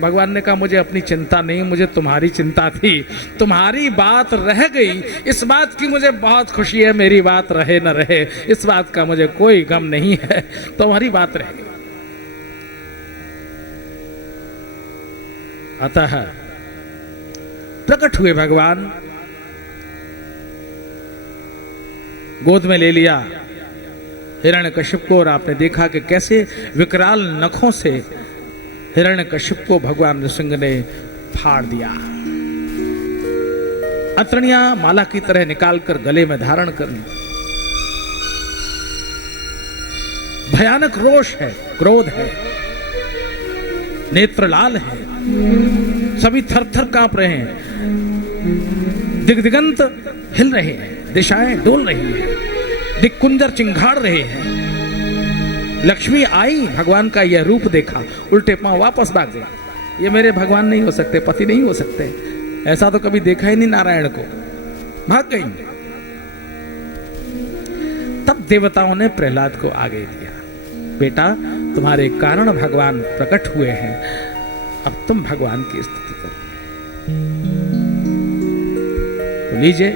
तो भगवान ने कहा मुझे अपनी चिंता नहीं, मुझे तुम्हारी चिंता थी। तुम्हारी बात रह गई, इस बात की मुझे बहुत खुशी है। मेरी बात रहे न रहे इस बात का मुझे कोई गम नहीं है, तुम्हारी बात रह गई। अतः प्रकट हुए भगवान, गोद में ले लिया हिरण्यकशिप को, और आपने देखा कि कैसे विकराल नखों से हिरण्यकशिप को भगवान नृसिंह ने फाड़ दिया। अतरनियां माला की तरह निकालकर गले में धारण कर ली। भयानक रोष है, क्रोध है, नेत्र लाल है, सभी थर थर कांप रहे हैं, दिग्दिगंत हिल रहे हैं, दिशाएं डोल रही हैं, दिक्कुंजर चिंघाड़ रहे हैं। लक्ष्मी आई, भगवान का यह रूप देखा, उल्टे पांव वापस भाग गए। ये मेरे भगवान नहीं हो सकते, पति नहीं हो सकते, ऐसा तो कभी देखा ही नहीं नारायण को, भाग गई। तब देवताओं ने प्रहलाद को आगे दिया, बेटा तुम्हारे कारण भगवान प्रकट हुए हैं, अब तुम भगवान की स्तुति करो। तो लीजिए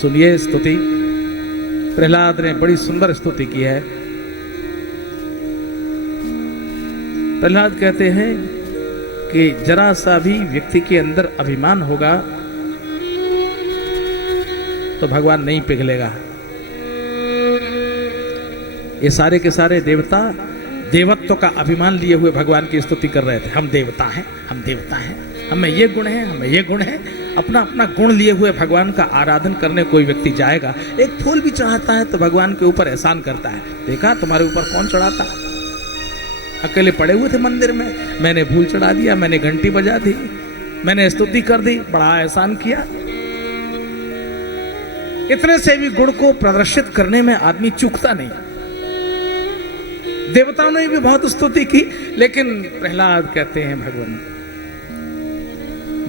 सुनिए स्तुति। प्रहलाद ने बड़ी सुंदर स्तुति की है। प्रहलाद कहते हैं कि जरा सा भी व्यक्ति के अंदर अभिमान होगा तो भगवान नहीं पिघलेगा। ये सारे के सारे देवता देवत्व का अभिमान लिए हुए भगवान की स्तुति कर रहे थे। हम देवता हैं, हम देवता हैं, हमें ये गुण है, हमें ये गुण है। अपना अपना गुण लिए हुए भगवान का आराधन करने कोई व्यक्ति जाएगा, एक फूल भी चढ़ाता है तो भगवान के ऊपर एहसान करता है, देखा तुम्हारे ऊपर कौन चढ़ाता। अकेले पड़े हुए थे मंदिर में, मैंने फूल चढ़ा दिया, मैंने घंटी बजा दी, मैंने स्तुति कर दी, बड़ा एहसान किया। इतने से भी गुण को प्रदर्शित करने में आदमी चूकता नहीं। देवताओं ने भी बहुत स्तुति की, लेकिन प्रहलाद कहते हैं भगवान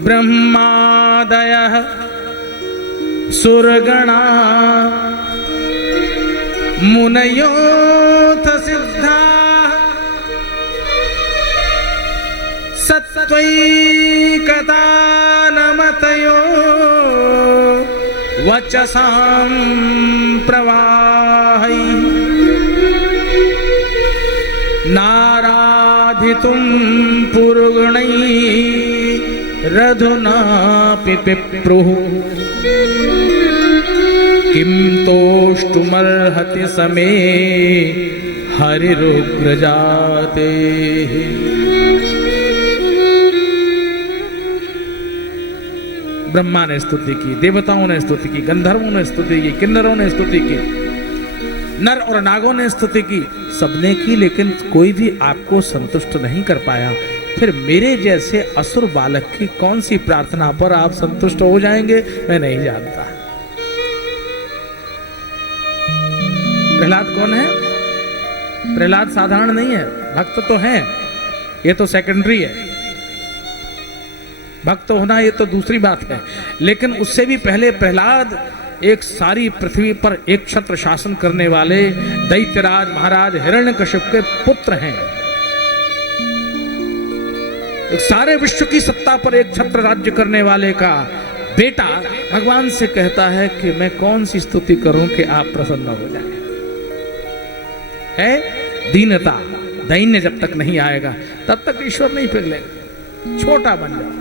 ब्रह्मादयः सुरगणा मुनयोऽथ सिद्धाः सत्त्वैकतानमतयो वचसां प्रवाहैः नाराधितुं पुरुगणैः रधुनापि पिप्रुः किं तोष्टुमर्हति समे हरिरुग्रजाते। ब्रह्मा ने स्तुति की, देवताओं ने स्तुति की, गंधर्वों ने स्तुति की, किन्नरों ने स्तुति की, नर और नागों ने स्तुति की, सबने की, लेकिन कोई भी आपको संतुष्ट नहीं कर पाया। फिर मेरे जैसे असुर बालक की कौन सी प्रार्थना पर आप संतुष्ट हो जाएंगे, मैं नहीं जानता। प्रहलाद कौन है? प्रहलाद साधारण नहीं है, भक्त तो है, ये तो सेकेंडरी है। भक्त होना ये तो दूसरी बात है, लेकिन उससे भी पहले प्रहलाद एक सारी पृथ्वी पर एक छत्र शासन करने वाले दैत्यराज महाराज हिरण्यकशिप के पुत्र हैं। एक सारे विश्व की सत्ता पर एक छत्र राज्य करने वाले का बेटा भगवान से कहता है कि मैं कौन सी स्तुति करूं कि आप प्रसन्न हो जाए। है दीनता, दैन्य जब तक नहीं आएगा तब तक ईश्वर नहीं पिघलेगा, छोटा बन जाओ।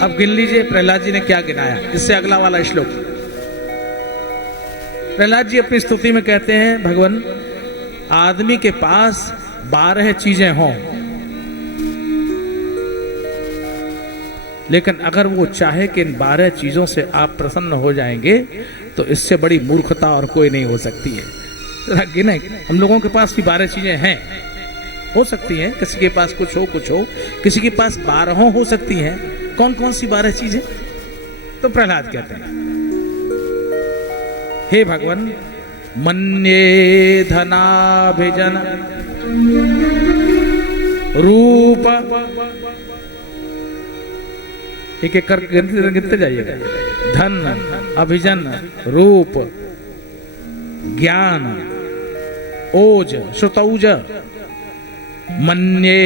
अब गिन लीजिए प्रहलाद जी ने क्या गिनाया, इससे अगला वाला श्लोक। प्रहलाद जी अपनी स्तुति में कहते हैं भगवान आदमी के पास 12 चीजें हों, लेकिन अगर वो चाहे कि इन 12 चीजों से आप प्रसन्न हो जाएंगे तो इससे बड़ी मूर्खता और कोई नहीं हो सकती है। गिने, हम लोगों के पास भी 12 चीजें हैं, हो सकती हैं, किसी के पास कुछ हो, किसी के पास 12 हो सकती हैं। कौन कौन सी 12 चीजें? तो प्रहलाद कहते हैं हे भगवान मन्ये धनाभिजन रूप, एक एक कर गिनते जाइएगा। धन, अभिजन, रूप, ज्ञान, ओज श्रुतौज मन्ये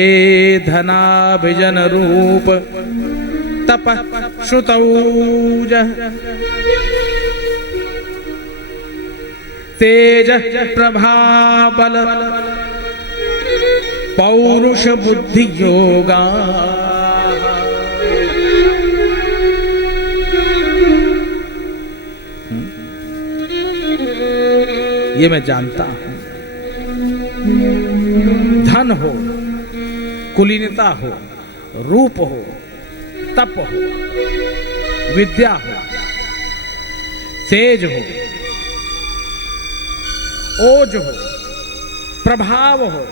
धनाभिजन रूप तप श्रुतौज तेज प्रभाबल पौरुष बुद्धि योगा। ये मैं जानता हूं। धन हो, कुलीनता हो, रूप हो, तप हो, विद्या हो, तेज हो, ओज हो, प्रभाव हो,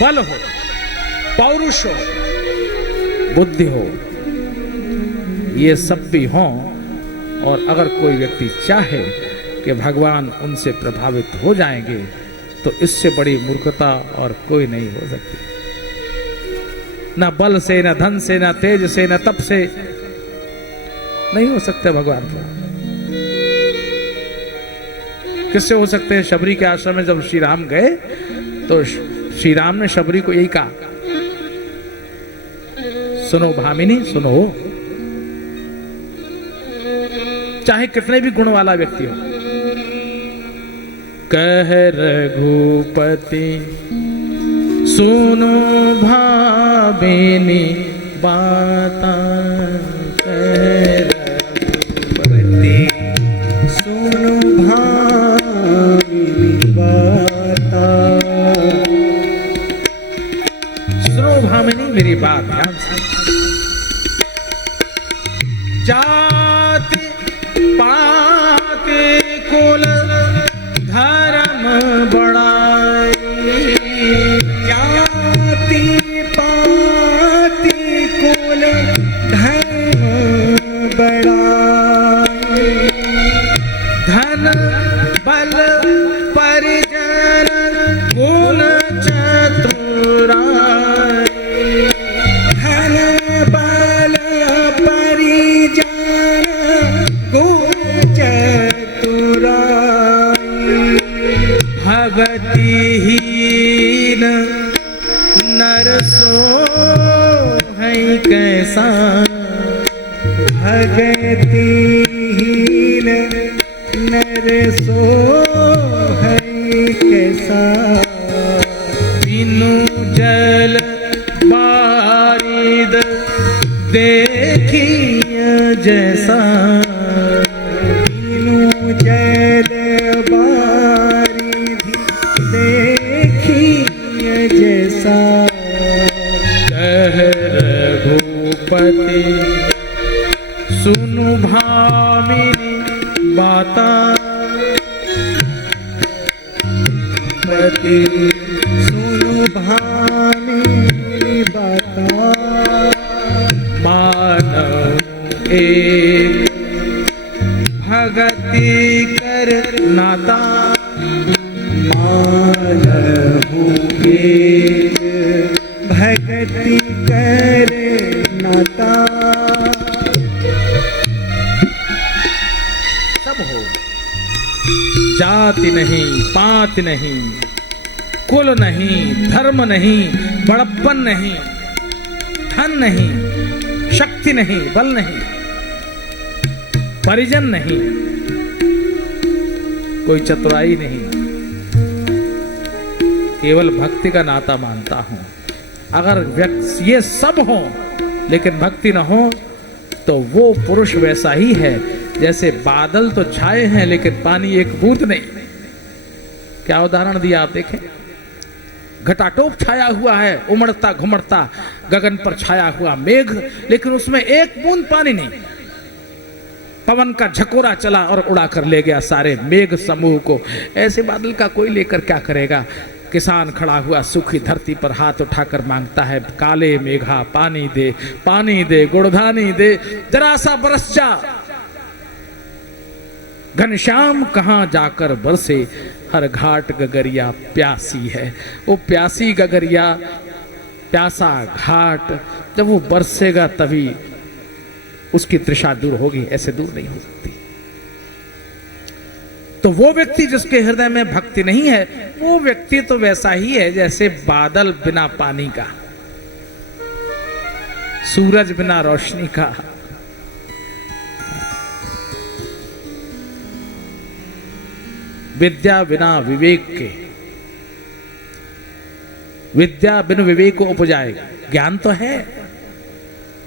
बल हो, पौरुष हो, बुद्धि हो, ये सब भी हों और अगर कोई व्यक्ति चाहे कि भगवान उनसे प्रभावित हो जाएंगे तो इससे बड़ी मूर्खता और कोई नहीं हो सकती। ना बल से, ना धन से, ना तेज से, ना तप से नहीं हो सकते भगवान का। किससे हो सकते हैं? शबरी के आश्रम में जब श्री राम गए तो श्री राम ने शबरी को यही कहा, सुनो भामिनी सुनो, चाहे कितने भी गुण वाला व्यक्ति हो। कह रघुपति सुनो भामिनी बाता, कह रघुपति सुनो भामिनी बाता। सुनो भामिनी मेरी बात ध्यान से। जाति पाति कुल धर्म बड़ाई, जाति पाति कुल धर्म बड़ाई, धन बल परिजन गुण चतुराई, धन बल परिजन गुण चतुराई, भगतिहीन नर सो है कैसा, भगतिहीन नर सो है कैसा, बिनु जल बारिद देखिए जैसा, बिनु जल बारिद देखिए जैसा। कह रघुपति सुनु भामिनी बाता, पति सुनु भामिनी बाता। मानव एक भगति कर नाता, मानव एक भगति कर नाता। सब हो, जाति नहीं, पात नहीं, कुल नहीं, धर्म नहीं, बड़प्पन नहीं, धन नहीं, शक्ति नहीं, बल नहीं, परिजन नहीं, कोई चतुराई नहीं, केवल भक्ति का नाता मानता हूं। अगर व्यक्ति ये सब हो लेकिन भक्ति न हो तो वो पुरुष वैसा ही है जैसे बादल तो छाए हैं लेकिन पानी एक बूंद नहीं। क्या उदाहरण दिया आप देखें, घटाटोप छाया हुआ है, उमड़ता घुमड़ता गगन पर छाया हुआ मेघ, लेकिन उसमें एक बूंद पानी नहीं। पवन का झकोरा चला और उड़ा कर ले गया सारे मेघ समूह को। ऐसे बादल का कोई लेकर क्या करेगा। किसान खड़ा हुआ सूखी धरती पर हाथ उठाकर मांगता है, काले मेघा पानी दे, गुड़धानी दे, जरा सा बरस जा। घनश्याम कहाँ जाकर बरसे, हर घाट गगरिया प्यासी है। वो प्यासी गगरिया, प्यासा घाट, जब वो बरसेगा तभी उसकी तृषा दूर होगी, ऐसे दूर नहीं हो सकती। तो वो व्यक्ति जिसके हृदय में भक्ति नहीं है, वो व्यक्ति तो वैसा ही है जैसे बादल बिना पानी का, सूरज बिना रोशनी का। विद्या बिना विवेक के, विद्या बिन विवेक को उपजाएगा। ज्ञान तो है,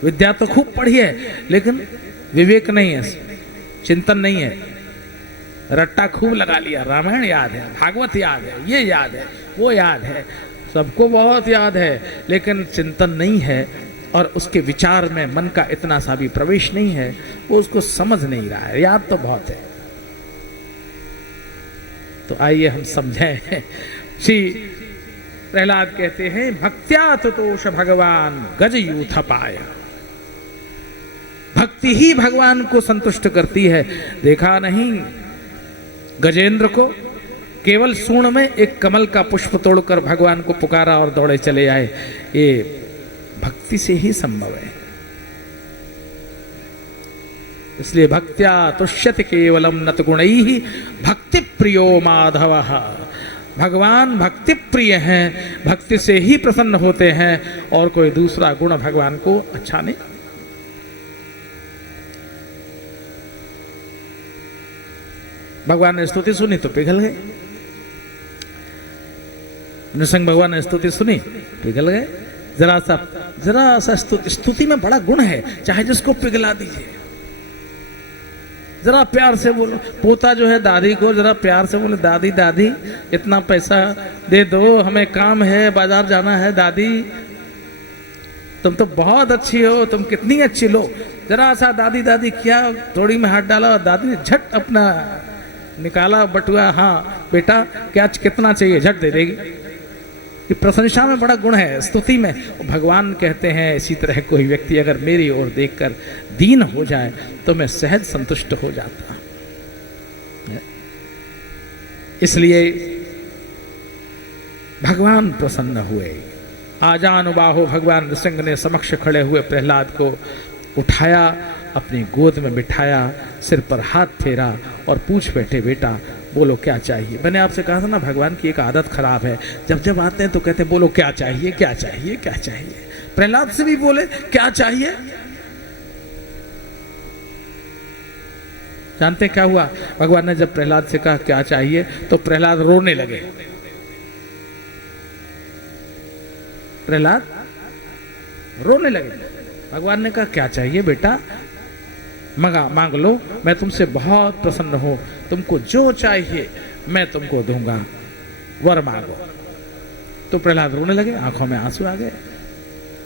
विद्या तो खूब पढ़ी है, लेकिन विवेक नहीं है, चिंतन नहीं है। रट्टा खूब लगा लिया, रामायण याद है, भागवत याद है, ये याद है, वो याद है, सबको बहुत याद है, लेकिन चिंतन नहीं है और उसके विचार में मन का इतना सा भी प्रवेश नहीं है, वो उसको समझ नहीं रहा है। याद तो बहुत है। तो आइए हम समझें। श्री प्रहलाद कहते हैं, भक्त्या तुतोष भगवान गज यूथ पाया। भक्ति ही भगवान को संतुष्ट करती है। देखा नहीं गजेंद्र को, केवल सूंड में एक कमल का पुष्प तोड़कर भगवान को पुकारा और दौड़े चले आए। ये भक्ति से ही संभव है। इसलिए भक्त्या तुष्यति केवलम नत गुणैहि भक्ति प्रियो माधव। भगवान भक्ति प्रिय हैं, भक्ति से ही प्रसन्न होते हैं, और कोई दूसरा गुण भगवान को अच्छा नहीं। भगवान ने स्तुति सुनी तो पिघल गए। नृसिंह भगवान ने स्तुति सुनी, पिघल गए। जरा सा स्तुति में बड़ा गुण है, चाहे जिसको पिघला दीजिए। जरा प्यार से बोलो, पोता जो है दादी को जरा प्यार से बोले, दादी दादी इतना पैसा दे दो, हमें काम है, बाजार जाना है। दादी तुम तो बहुत अच्छी हो, तुम कितनी अच्छी। लो जरा सा दादी दादी किया, थोड़ी में हाथ डाला और दादी ने झट अपना निकाला बटुआ, हाँ बेटा क्या कितना चाहिए, झट दे देगी। ये प्रशंसा में बड़ा गुण है, स्तुति में। भगवान कहते हैं इसी तरह कोई व्यक्ति अगर मेरी ओर देखकर दीन हो जाए तो मैं सहज संतुष्ट हो जाता। इसलिए भगवान प्रसन्न हुए। आजानुबाहो भगवान नृसिंह ने समक्ष खड़े हुए प्रहलाद को उठाया, अपनी गोद में बिठाया, सिर पर हाथ फेरा और पूछ बैठे, बेटा बोलो क्या चाहिए। मैंने आपसे कहा था ना, भगवान की एक आदत खराब है, जब जब आते हैं तो कहते बोलो क्या चाहिए, क्या चाहिए, क्या चाहिए। प्रहलाद से भी बोले क्या चाहिए। जानते क्या हुआ? भगवान ने जब प्रहलाद से कहा क्या चाहिए तो प्रहलाद रोने लगे। प्रहलाद रोने लगे। भगवान ने कहा क्या चाहिए बेटा, मांग लो, मैं तुमसे बहुत प्रसन्न हूं, तुमको जो चाहिए मैं तुमको दूंगा, वर मांगो। तो प्रहलाद रोने लगे, आंखों में आंसू आ गए।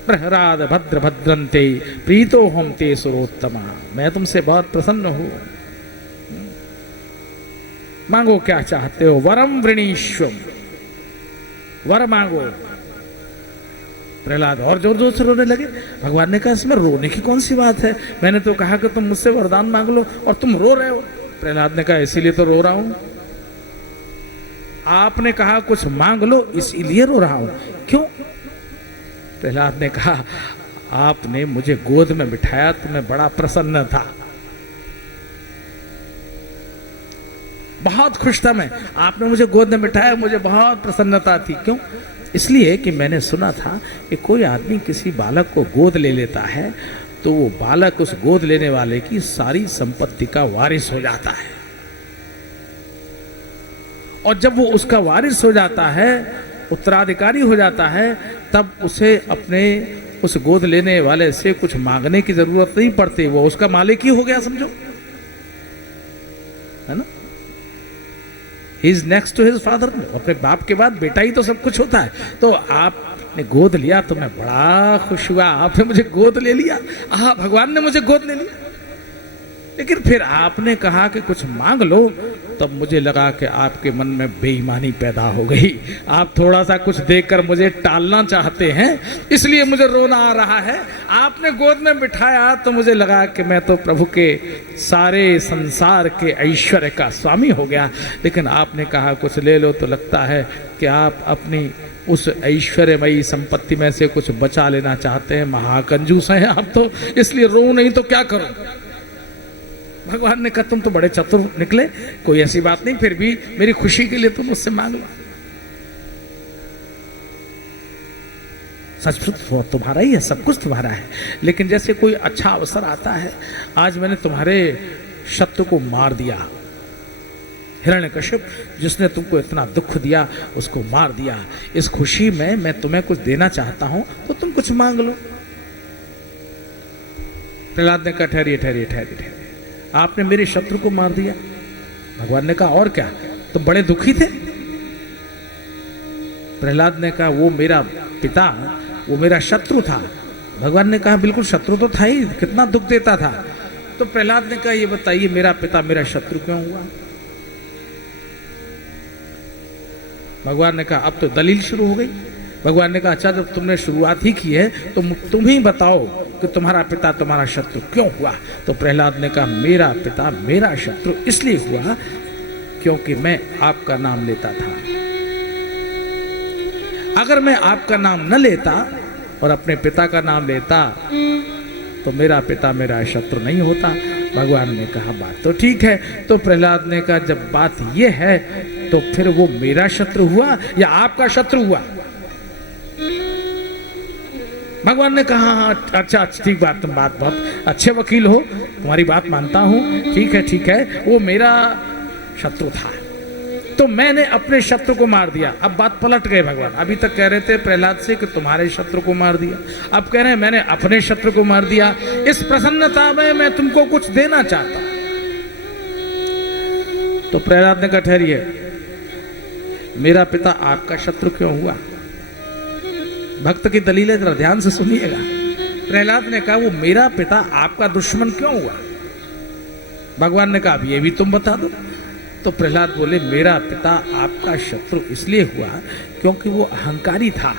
प्रहलाद भद्र भद्रंते प्रीतो हम ते सुरोत्तमा, मैं तुमसे बहुत प्रसन्न हूं, मांगो क्या चाहते हो। वरम वृणीष्वम, वर मांगो। प्रहलाद और जोर जोर से रोने लगे। भगवान ने कहा इसमें रोने की कौन सी बात है, मैंने तो कहा कि तुम मुझसे वरदान मांग लो और तुम रो रहे हो। प्रहलाद ने कहा इसीलिए तो रो रहा हूं, आपने कहा कुछ मांग लो इसीलिए रो रहा हूं। क्यों? प्रहलाद ने कहा आपने मुझे गोद में बिठाया तो मैं बड़ा प्रसन्न था, बहुत खुश था मैं, आपने मुझे गोद में बिठाया, मुझे बहुत प्रसन्नता थी। क्यों? इसलिए कि मैंने सुना था कि कोई आदमी किसी बालक को गोद ले लेता है तो वो बालक उस गोद लेने वाले की सारी संपत्ति का वारिस हो जाता है, और जब वो उसका वारिस हो जाता है, उत्तराधिकारी हो जाता है, तब उसे अपने उस गोद लेने वाले से कुछ मांगने की जरूरत नहीं पड़ती, वो उसका मालिक ही हो गया, समझो, है ना। He is next to his father। अपने बाप के बाद बेटा ही तो सब कुछ होता है। तो आपने गोद लिया तो मैं बड़ा खुश हुआ, आपने मुझे गोद ले लिया, भगवान ने मुझे गोद ले लिया। लेकिन फिर आपने कहा कि कुछ मांग लो, तब मुझे लगा कि आपके मन में बेईमानी पैदा हो गई, आप थोड़ा सा कुछ देकर मुझे टालना चाहते हैं, इसलिए मुझे रोना आ रहा है। आपने गोद में बिठाया तो मुझे लगा कि मैं तो प्रभु के सारे संसार के ऐश्वर्य का स्वामी हो गया, लेकिन आपने कहा कुछ ले लो तो लगता है कि आप अपनी उस ऐश्वर्यमयी संपत्ति में से कुछ बचा लेना चाहते हैं। महाकंजूस हैं आप तो, इसलिए रो नहीं तो क्या करूं। भगवान ने कहा तुम तो बड़े चतुर निकले, कोई ऐसी बात नहीं, फिर भी मेरी खुशी के लिए तुम मुझसे मांग लो। सच तो तुम्हारा ही है, सब कुछ तुम्हारा है, लेकिन जैसे कोई अच्छा अवसर आता है, आज मैंने तुम्हारे शत्रु को मार दिया, हिरण्यकश्यप जिसने तुमको इतना दुख दिया उसको मार दिया, इस खुशी में मैं तुम्हें कुछ देना चाहता हूं, तो तुम कुछ मांग लो। प्रहलाद ने कहा ठहरिए ठहरिए ठहरिए ठहरिए, आपने मेरे शत्रु को मार दिया। भगवान ने कहा और क्या, तुम बड़े दुखी थे? प्रहलाद ने कहा वो मेरा पिता, वो मेरा शत्रु था। भगवान ने कहा बिल्कुल शत्रु तो था ही, कितना दुख देता था। तो प्रहलाद ने कहा ये बताइए मेरा पिता मेरा शत्रु क्यों हुआ? भगवान ने कहा अब तो दलील शुरू हो गई। भगवान ने कहा अच्छा जब तुमने शुरुआत ही की है तो तुम ही बताओ कि तुम्हारा पिता तुम्हारा शत्रु क्यों हुआ? तो प्रहलाद ने कहा मेरा पिता मेरा शत्रु इसलिए हुआ क्योंकि मैं आपका नाम लेता था। अगर मैं आपका नाम न लेता और अपने पिता का नाम लेता तो मेरा पिता मेरा शत्रु नहीं होता। भगवान ने कहा बात तो ठीक है। तो प्रहलाद ने कहा जब बात यह है तो फिर वो मेरा शत्रु हुआ या आपका शत्रु हुआ? भगवान ने कहा हाँ अच्छा ठीक बात, तुम बात बहुत अच्छे वकील हो, तुम्हारी बात मानता हूं, ठीक है, वो मेरा शत्रु था तो मैंने अपने शत्रु को मार दिया। अब बात पलट गए भगवान, अभी तक कह रहे थे प्रहलाद से कि तुम्हारे शत्रु को मार दिया, अब कह रहे हैं मैंने अपने शत्रु को मार दिया। इस प्रसन्नता में मैं तुमको कुछ देना चाहता। तो प्रहलाद ने कहा ठहरिए, मेरा पिता आपका शत्रु क्यों हुआ? भक्त की दलीलें जरा ध्यान से सुनिएगा। प्रहलाद ने कहा वो मेरा पिता आपका दुश्मन क्यों हुआ? भगवान ने कहा अब ये भी तुम बता दो। तो प्रहलाद बोले मेरा पिता आपका शत्रु इसलिए हुआ क्योंकि वो अहंकारी था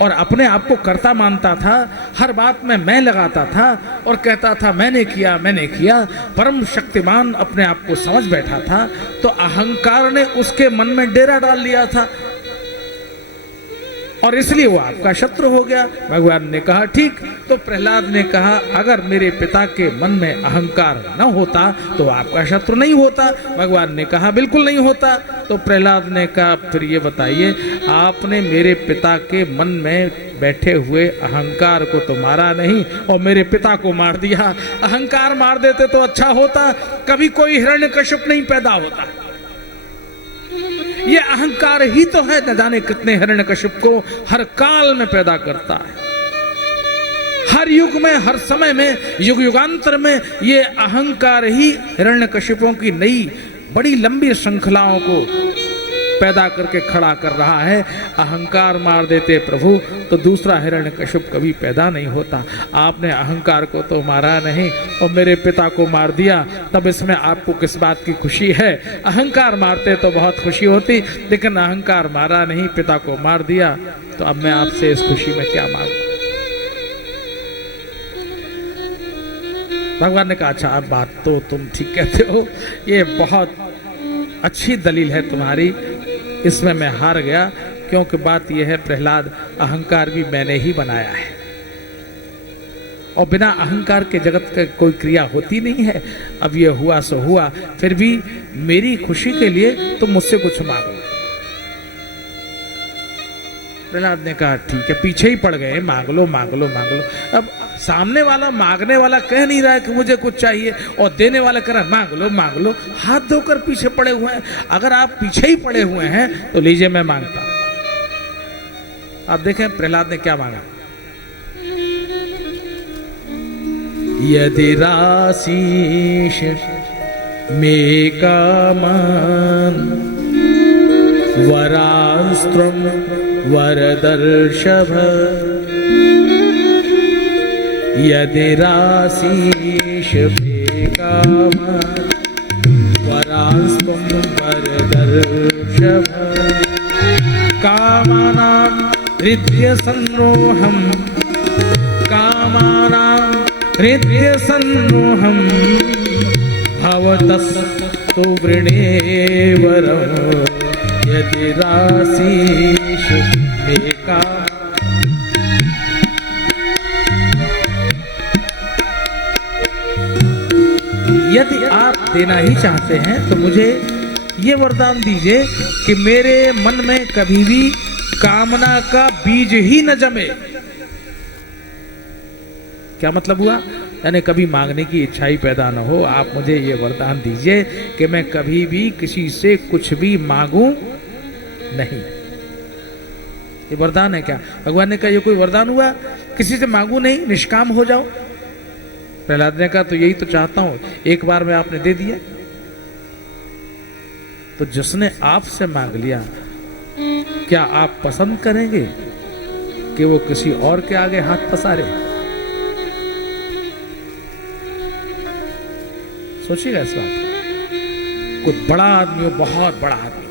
और अपने आप को कर्ता मानता था, हर बात में मैं लगाता था और कहता था मैंने किया। परम शक्तिमान अपने आप को समझ बैठा था तो अहंकार ने उसके मन में डेरा डाल लिया था और इसलिए वो आपका शत्रु हो गया। भगवान ने कहा ठीक। तो प्रहलाद ने कहा अगर मेरे पिता के मन में अहंकार न होता तो आपका शत्रु नहीं होता। भगवान ने कहा बिल्कुल नहीं होता। तो प्रहलाद ने कहा फिर ये बताइए आपने मेरे पिता के मन में बैठे हुए अहंकार को तो मारा नहीं और मेरे पिता को मार दिया। अहंकार मार देते तो अच्छा होता, कभी कोई हिरण्यकश्यप नहीं पैदा होता। ये अहंकार ही तो है न जाने कितने हिरण्यकश्यप को हर काल में पैदा करता है, हर युग में हर समय में युग युगांतर में ये अहंकार ही हिरण्यकश्यपों की नई बड़ी लंबी श्रृंखलाओं को पैदा करके खड़ा कर रहा है। अहंकार मार देते प्रभु तो दूसरा हिरण्यकश्यप कभी पैदा नहीं होता। आपने अहंकार को तो मारा नहीं और मेरे पिता को मार दिया, तब इसमें आपको किस बात की खुशी है? अहंकार मारते तो बहुत खुशी होती, लेकिन अहंकार मारा नहीं, पिता को मार दिया, तो अब मैं आपसे इस खुशी में क्या मांगू? भगवान ने कहा अच्छा अब बात तो तुम ठीक कहते हो, ये बहुत अच्छी दलील है तुम्हारी, इसमें मैं हार गया, क्योंकि बात यह है प्रहलाद अहंकार भी मैंने ही बनाया है और बिना अहंकार के जगत का कोई क्रिया होती नहीं है। अब ये हुआ सो हुआ, फिर भी मेरी खुशी के लिए तुम मुझसे कुछ मांगो। प्रहलाद ने कहा ठीक है, पीछे ही पड़ गए, मांग लो मांग लो मांग लो। अब सामने वाला मांगने वाला कह नहीं रहा है कि मुझे कुछ चाहिए और देने वाला कह रहा है मांग लो, हाथ धोकर पीछे पड़े हुए हैं। अगर आप पीछे ही पड़े हुए हैं तो लीजिए मैं मांगता। आप देखें प्रहलाद ने क्या मांगा। यदि राशीष मे कामान वरास्त्रम वरदर्शभ, यदि राशीष मे कामान वरास्त्रम वरदर्शभ, कामानां हृदय संरोहम, कामानां हृदय संरोहम, भवतस्तु वृणेवरम्, यदि राशीष मे कामान। यदि आप देना ही चाहते हैं तो मुझे ये वरदान दीजिए कि मेरे मन में कभी भी कामना का बीज ही न जमे। क्या मतलब हुआ? यानी कभी मांगने की इच्छा ही पैदा न हो। आप मुझे ये वरदान दीजिए कि मैं कभी भी किसी से कुछ भी मांगूं नहीं। ये वरदान है क्या? भगवान ने कहा ये कोई वरदान हुआ? किसी से मांगू नहीं, निष्काम हो जाओ। प्रहलाद ने कहा तो यही तो चाहता हूं, एक बार में आपने दे दिया। तो जिसने आपसे मांग लिया, क्या आप पसंद करेंगे कि वो किसी और के आगे हाथ पसारे? सोचिएगा इस बात को। कोई बड़ा आदमी हो, बहुत बड़ा आदमी हो,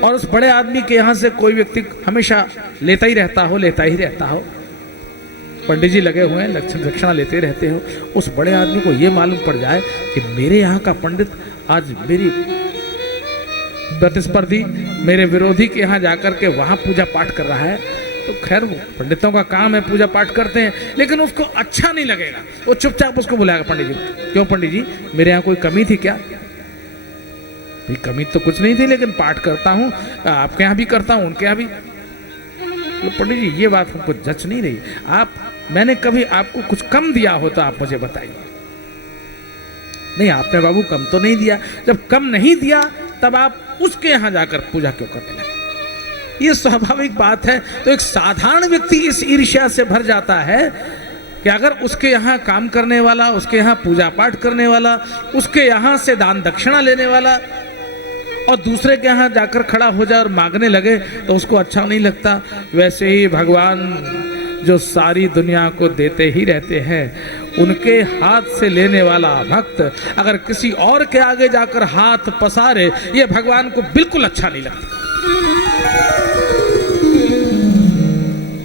और उस बड़े आदमी के यहां से कोई व्यक्ति हमेशा लेता ही रहता हो, पंडित जी लगे हुए हैं, दक्षिणा लेते रहते हो, उस बड़े आदमी को यह मालूम पड़ जाए कि मेरे यहाँ का पंडित आज मेरी प्रतिस्पर्धी, मेरे विरोधी के यहाँ जाकर के वहां पूजा पाठ कर रहा है, तो खैर वो पंडितों का काम है, पूजा पाठ करते हैं, लेकिन उसको अच्छा नहीं लगेगा। वो चुपचाप उसको बुलाएगा, पंडित जी, क्यों पंडित जी मेरे यहाँ कोई कमी थी क्या? कमी तो कुछ नहीं थी, लेकिन पाठ करता हूँ, आपके यहाँ भी करता हूँ, उनके यहाँ भी। तो पंडित जी ये बात हमको जच नहीं रही। मैंने कभी आपको कुछ कम दिया हो तो आप मुझे बताइए। नहीं, आपने बाबू कम तो नहीं दिया। जब कम नहीं दिया तब आप उसके यहां जाकर पूजा क्यों करने लगे? ये स्वाभाविक बात है। तो एक साधारण व्यक्ति इस ईर्ष्या से भर जाता है कि अगर उसके यहाँ काम करने वाला, उसके यहाँ पूजा पाठ करने वाला, उसके यहाँ से दान दक्षिणा लेने वाला और दूसरे के यहाँ जाकर खड़ा हो जाए और मांगने लगे तो उसको अच्छा नहीं लगता। वैसे ही भगवान जो सारी दुनिया को देते ही रहते हैं, उनके हाथ से लेने वाला भक्त अगर किसी और के आगे जाकर हाथ पसारे, ये भगवान को बिल्कुल अच्छा नहीं लगता।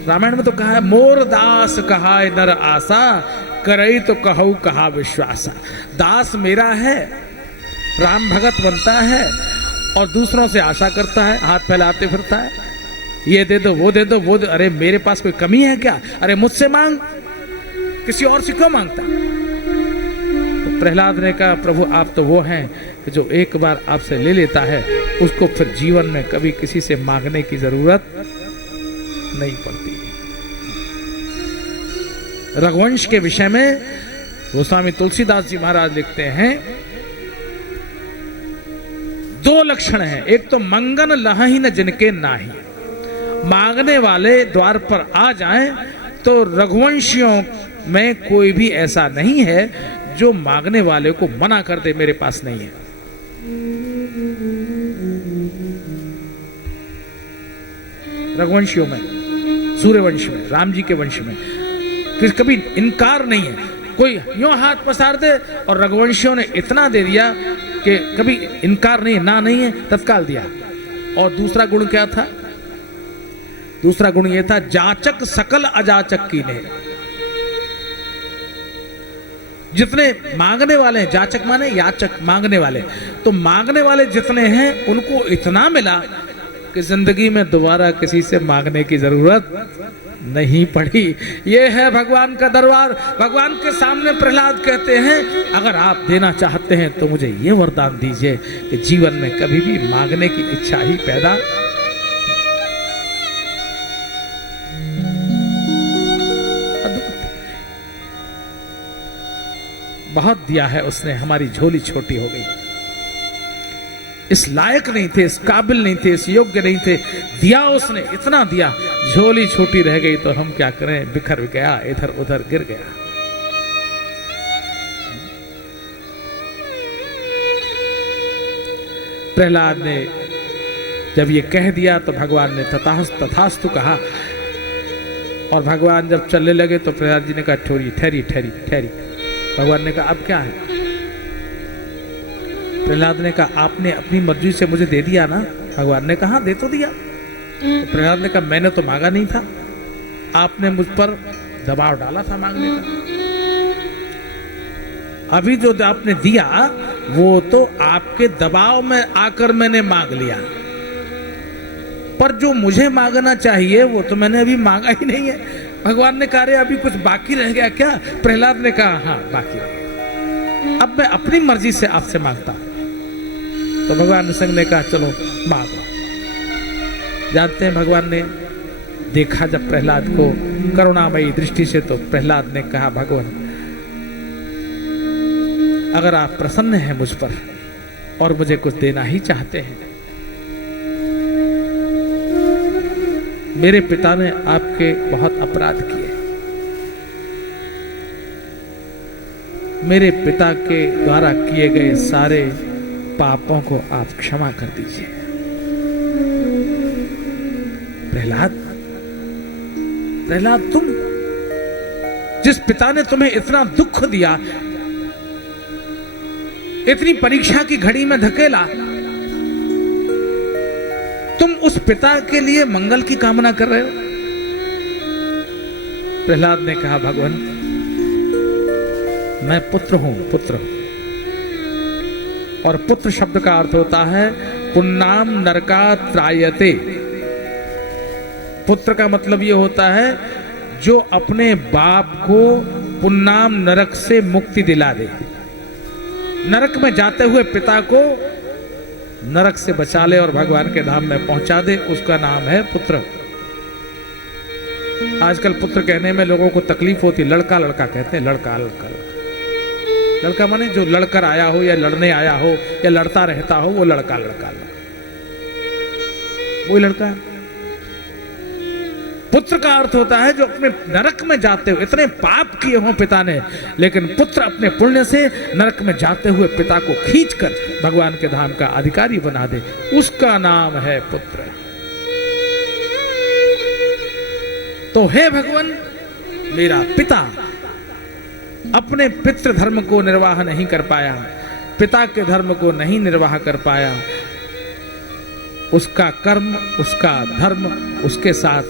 रामायण में तो कहा है, मोर दास कहाय नर आसा, करई तो कहू कहा विश्वासा। दास मेरा है, राम भगत बनता है और दूसरों से आशा करता है, हाथ फैलाते फिरता है, ये दे दो, वो दे दो, वो दे। अरे मेरे पास कोई कमी है क्या? अरे मुझसे मांग, किसी और से क्यों मांगता? तो प्रहलाद ने कहा, प्रभु आप तो वो हैं कि जो एक बार आपसे ले लेता है उसको फिर जीवन में कभी किसी से मांगने की जरूरत नहीं पड़ती। रघुवंश के विषय में गोस्वामी तुलसीदास जी महाराज लिखते हैं, दो लक्षण हैं। एक तो मंगन लहहि न जिनके नाही, मांगने वाले द्वार पर आ जाएं तो रघुवंशियों में कोई भी ऐसा नहीं है जो मांगने वाले को मना कर दे मेरे पास नहीं है। रघुवंशियों में, सूर्यवंश में, राम जी के वंश में कभी इनकार नहीं है। कोई यूं हाथ पसार दे और रघुवंशियों ने इतना दे दिया कि कभी इनकार नहीं, ना नहीं है, तत्काल दिया। और दूसरा गुण क्या था? दूसरा गुण यह था, जाचक सकल अजाचक की ने। जितने मांगने वाले हैं, जाचक माने याचक, मांगने वाले, तो मांगने वाले जितने हैं उनको इतना मिला कि जिंदगी में दोबारा किसी से मांगने की जरूरत नहीं पड़ी। ये है भगवान का दरबार। भगवान के सामने प्रहलाद कहते हैं, अगर आप देना चाहते हैं तो मुझे ये वरदान दीजिए कि जीवन में कभी भी मांगने की इच्छा ही पैदा। बहुत दिया है उसने, हमारी झोली छोटी हो गई। इस लायक नहीं थे, इस काबिल नहीं थे, इस योग्य नहीं थे, दिया उसने, इतना दिया, झोली छोटी रह गई तो हम क्या करें? बिखर गया, इधर उधर गिर गया। प्रहलाद ने जब ये कह दिया तो भगवान ने तथास्तु कहा। और भगवान जब चलने लगे तो प्रहलाद जी ने कहा, ठहरी ठहरी ठहरी ठहरी। भगवान ने कहा, अब क्या है? प्रहलाद ने कहा, आपने अपनी मर्जी से मुझे दे दिया ना? भगवान ने कहा, दे तो दिया। तो प्रहलाद ने कहा, मैंने तो मांगा नहीं था, आपने मुझ पर दबाव डाला था मांगने का। अभी जो आपने दिया वो तो आपके दबाव में आकर मैंने मांग लिया, पर जो मुझे मांगना चाहिए वो तो मैंने अभी मांगा ही नहीं है। भगवान ने कहा अरे अभी कुछ बाकी रह गया क्या? प्रहलाद ने कहा हाँ बाकी रह गया, अब मैं अपनी मर्जी से आपसे मांगता हूं। तो भगवान नृसिंह ने कहा चलो मांगो। जानते हैं भगवान ने देखा जब प्रहलाद को करुणामयी दृष्टि से, तो प्रहलाद ने कहा भगवान अगर आप प्रसन्न हैं मुझ पर और मुझे कुछ देना ही चाहते हैं, मेरे पिता ने आपके बहुत अपराध किए, मेरे पिता के द्वारा किए गए सारे पापों को आप क्षमा कर दीजिए। प्रहलाद तुम, जिस पिता ने तुम्हें इतना दुख दिया, इतनी परीक्षा की घड़ी में धकेला, तुम उस पिता के लिए मंगल की कामना कर रहे हो? प्रहलाद ने कहा भगवान मैं पुत्र हूं, पुत्र। और पुत्र शब्द का अर्थ होता है पुन्नाम नरका त्रायते। पुत्र का मतलब यह होता है जो अपने बाप को पुन्नाम नरक से मुक्ति दिला दे, नरक में जाते हुए पिता को नरक से बचा ले और भगवान के धाम में पहुंचा दे, उसका नाम है पुत्र। आजकल पुत्र कहने में लोगों को तकलीफ होती, लड़का लड़का कहते हैं, लड़का लड़का लड़का माने जो लड़कर आया हो या लड़ने आया हो या लड़ता रहता हो, वो लड़का लड़का वो लड़का। पुत्र का अर्थ होता है जो अपने नरक में जाते हुए, इतने पाप किए हों पिता ने, लेकिन पुत्र अपने पुण्य से नरक में जाते हुए पिता को खींचकर भगवान के धाम का अधिकारी बना दे, उसका नाम है पुत्र। तो हे भगवान, मेरा पिता अपने पितृ धर्म को निर्वाह नहीं कर पाया, पिता के धर्म को नहीं निर्वाह कर पाया, उसका कर्म उसका धर्म उसके साथ,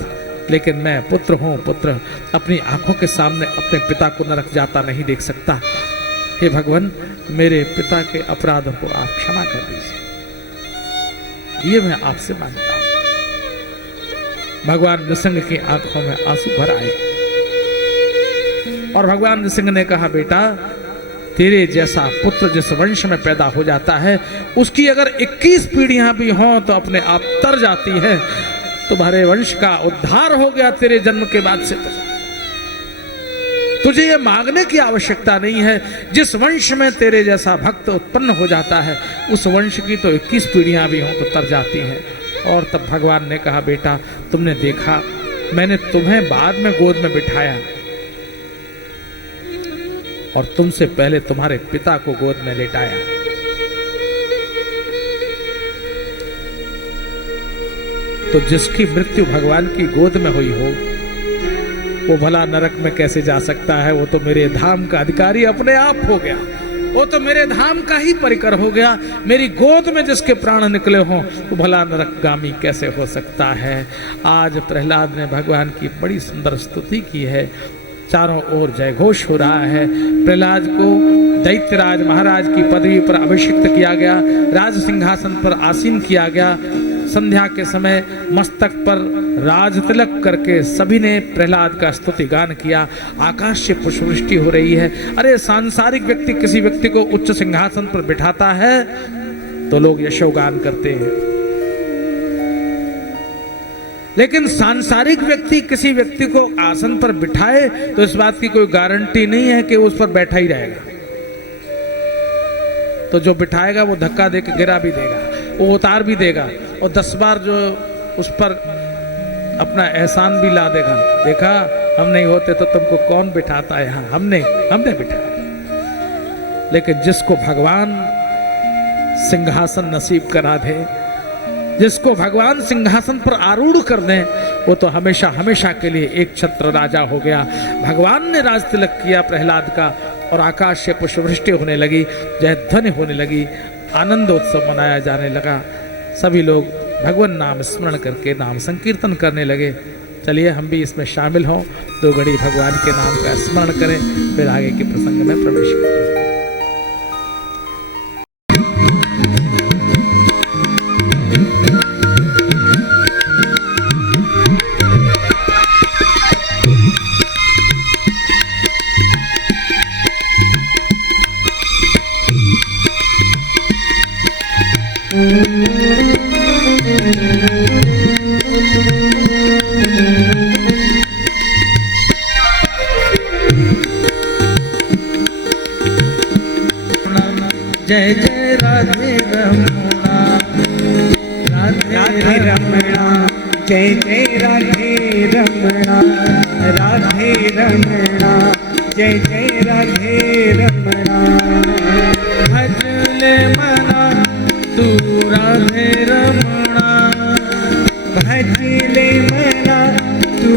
लेकिन मैं पुत्र हूं, पुत्र अपनी आंखों के सामने अपने पिता को नरक जाता नहीं देख सकता। हे भगवान, मेरे पिता के अपराधों को आप क्षमा कर दीजिए, ये मैं आपसे मांगता हूं। भगवान नृसिंह की आंखों में आंसू भर आए और भगवान नृसिंह ने कहा बेटा, तेरे जैसा पुत्र जिस वंश में पैदा हो जाता है, उसकी अगर 21 पीढ़ियां भी हों तो अपने आप तर जाती है। तुम्हारे वंश का उद्धार हो गया तेरे जन्म के बाद से। तुझे ये मांगने की आवश्यकता नहीं है, जिस वंश में तेरे जैसा भक्त उत्पन्न हो जाता है, उस वंश की तो 21 पीढ़ियां भी हों तो तर जाती हैं। और तब भगवान ने कहा बेटा, तुमने देखा मैंने तुम्हें बाद में गोद में बिठाया और तुमसे पहले तुम्हारे पिता को गोद में लेटाया। तो जिसकी मृत्यु भगवान की गोद में हुई हो, वो भला नरक में कैसे जा सकता है? वो तो मेरे धाम का अधिकारी अपने आप हो गया, वो तो मेरे धाम का ही परिकर हो गया। मेरी गोद में जिसके प्राण निकले हों, वो भला नरकगामी कैसे हो सकता है? आज प्रहलाद ने भगवान की बड़ी सुंदर स्तुति की है, चारों ओर जयघोष हो रहा है। प्रहलाद को दैत्यराज महाराज की पदवी पर अभिषिक्त किया गया, राज सिंहासन पर आसीन किया गया। संध्या के समय मस्तक पर राज तिलक करके सभी ने प्रहलाद का स्तुति गान किया। आकाश से पुष्पवृष्टि हो रही है। अरे सांसारिक व्यक्ति किसी व्यक्ति को उच्च सिंहासन पर बिठाता है तो लोग यशोगान करते हैं, लेकिन सांसारिक व्यक्ति किसी व्यक्ति को आसन पर बिठाए तो इस बात की कोई गारंटी नहीं है कि उस पर बैठा ही रहेगा। तो जो बिठाएगा वो धक्का देकर गिरा भी देगा, वो उतार भी देगा और 10 बार जो उस पर अपना एहसान भी ला देगा। देखा, हम नहीं होते तो तुमको कौन बिठाता है? यहाँ हमने बिठाया। लेकिन जिसको भगवान सिंहासन नसीब करा दे, जिसको भगवान सिंहासन पर आरूढ़ कर दें, वो तो हमेशा हमेशा के लिए एक छत्र राजा हो गया। भगवान ने राज तिलक किया प्रहलाद का और आकाश से पुष्पवृष्टि होने लगी, जयध्वनि होने लगी, आनंदोत्सव मनाया जाने लगा। सभी लोग भगवान नाम स्मरण करके नाम संकीर्तन करने लगे। चलिए हम भी इसमें शामिल हों, 2 घड़ी भगवान के नाम का स्मरण करें, फिर आगे के प्रसंग में प्रवेश करें। जय जय राधे रमणा, राधे रमणा, जय जय राधे रमणा, राधे रमणा, जय जय राधे रमणा। भजले मना तू राधे रमणा, भजले मना तू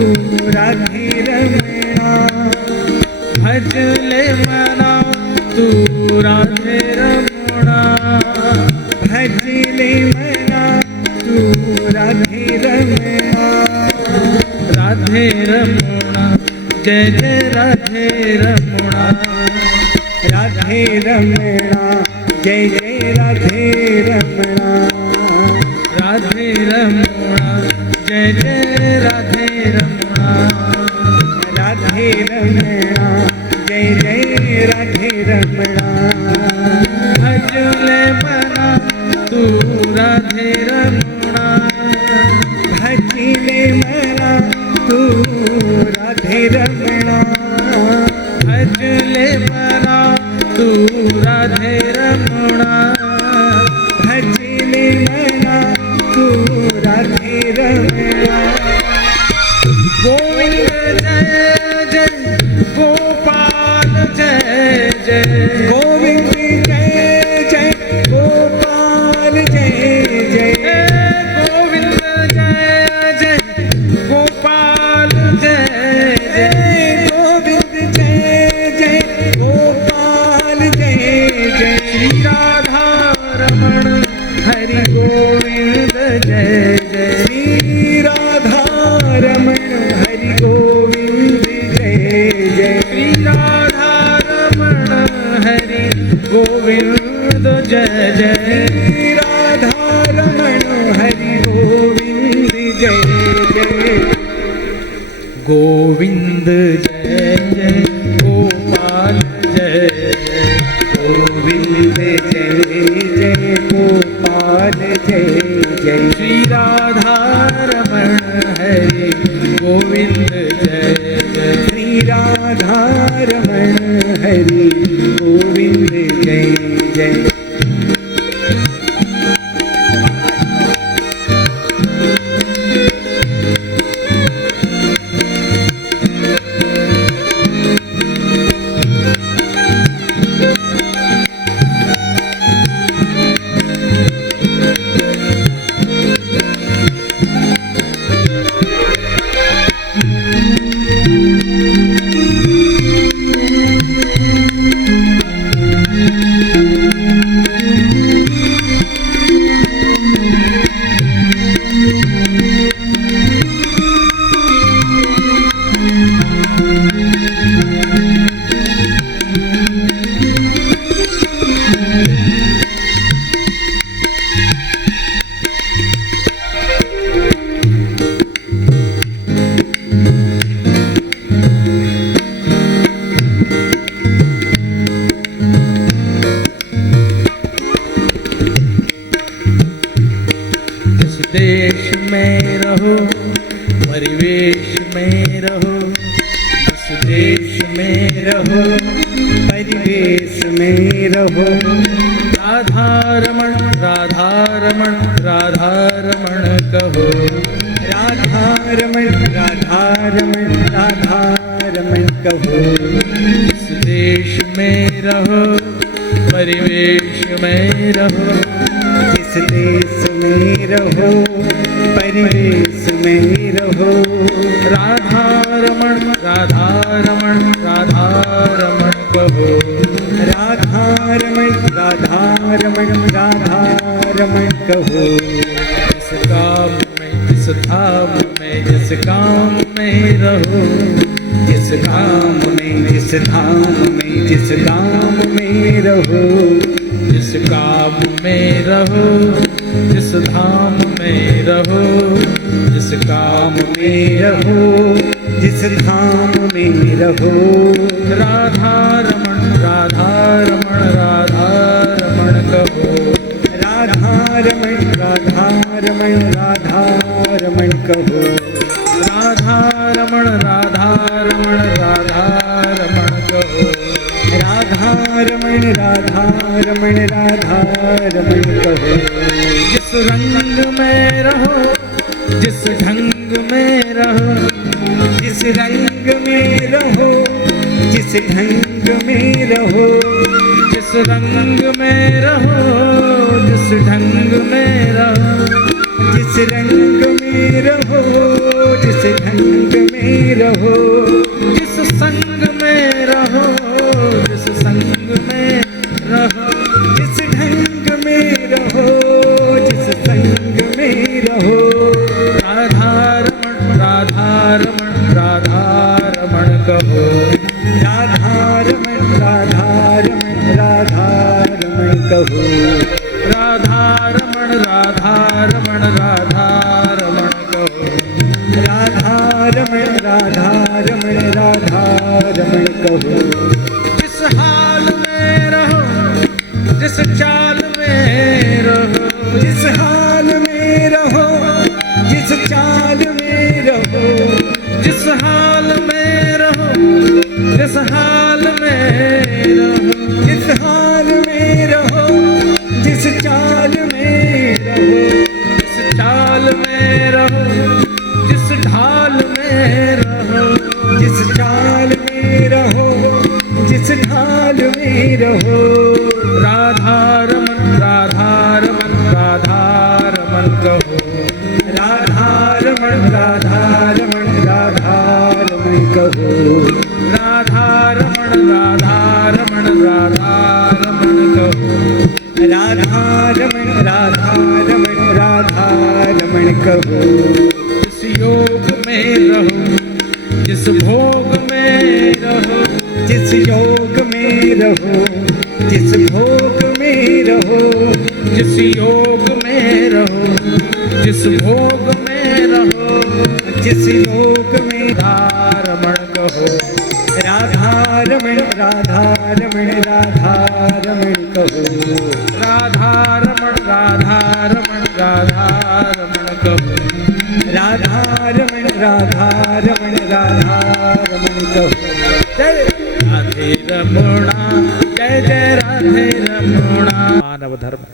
राधे रमणा, भजले मना तू राधे रमणा, भजले मना तू राधे रमणा। राधे रमणा, जय जय राधे रमणा, राधे रमणा, जय जय राधे रमणा, राधे रमणा, जय जय राधे रमणा, राधे रमणा, जय जय राधे रमणा। भजले मना तू राधे रमणा, भजले मना तू राधे रमणा, भजले मना तू राधे रमणा, भजले मना तू राधे रमणा। गोविंद जय जय गोपाल जय जय, गोविंद जय जय गोपाल जय जय, गोविंद जय जय गोपाल जय जय, गोविंद जय जय गोपाल जय जय। श्री राधा रमण हरि गोविंद जय जय, श्री राधा रमण हरि गोविंद जय जय, श्री राधा रमण हरि गोविंद जय जय, श्री राधा रमण हरि गोविंद जय जय। गोविंद जय जय गोपाल जय जय, गोविंद जय जय गोपाल जय जय, श्री राधा रमण हरि गोविंद जय जय, श्री राधा रमण हरि गोविंद जय जय। देश में रहो परिवेश में रहो, जिस देश में रहो परिवेश में रहो, राधा रमण राधा रमण राधा रमण कहो, राधा रमण राधा रमण राधा रमण कहो। जिस देश में रहो परिवेश में रहो, जिस देश में रहो परिवेश में रहो, राधा रमण राधा रमण राधा रमण कहो, राधा रमण राधा रमण राधा रमण कहो। जिस काम में जिस धाम में जिस काम में रहो, जिस काम में जिस धाम में जिस काम में रहो, जिस काम में रहो जिस धाम में रहो, जिस काम में रहो जिस धाम में रहो, राधा रमण राधा रमण राधा रमण कहो, राधा रमण राधा रमण कहो। राधा रमण राधा रमण राधा रमण कहो। राधा रमण राधा रमण राधा रमण कहो। जिस रंग में रहो जिस ढंग में रहो जिस रंग में रहो जिस ढंग में रहो जिस रंग में रहो जिस ढंग में रहो जिस रंग में रहो जिस ढंग में रहो जिस संग में रहो जिस संग में रहो जिस ढंग में रहो जिस संग में रहो। राधा रमण राधा रमण कहो। राधा रमण राधा रमण राधा रमण कहो। राधा रमण राधा रमण राधा रमण कहो। राधा रमण राधा रमण राधा रमण कहो। जिस हाल में रहो जिस चाल में रहो जिस हाल में रहो जिस चाल में रहो जिस हाल में रहो जिस हाल में रहो जिस हाल में रहो जिस चाल में रहो जिस चाल में रहो जिस ढाल में रहो जिस चाल में रहो जिस ढाल में रहो। राधा रमन राधा रमन कहो। राधा रमण राधा रमण राधा रमण कहो। राधा रमन राधा रमण कहो। राधा रमण राधा रमण राधा रमण कहो। जिस योग में रहो जिस भोग में रहो जिस योग में रहो जिस भोग में रहो जिस योग में रहो जिस भोग में रहो जिस योग में। राधा रमण कहो। राधा रमण राधा रमण राधा रमण कहो। राधा रमण राधा रमण कहो। राधा रमण राधा रमण राधा रमण कहो। जय राधे रमणा जय जय राधे रमणा। मानव धर्म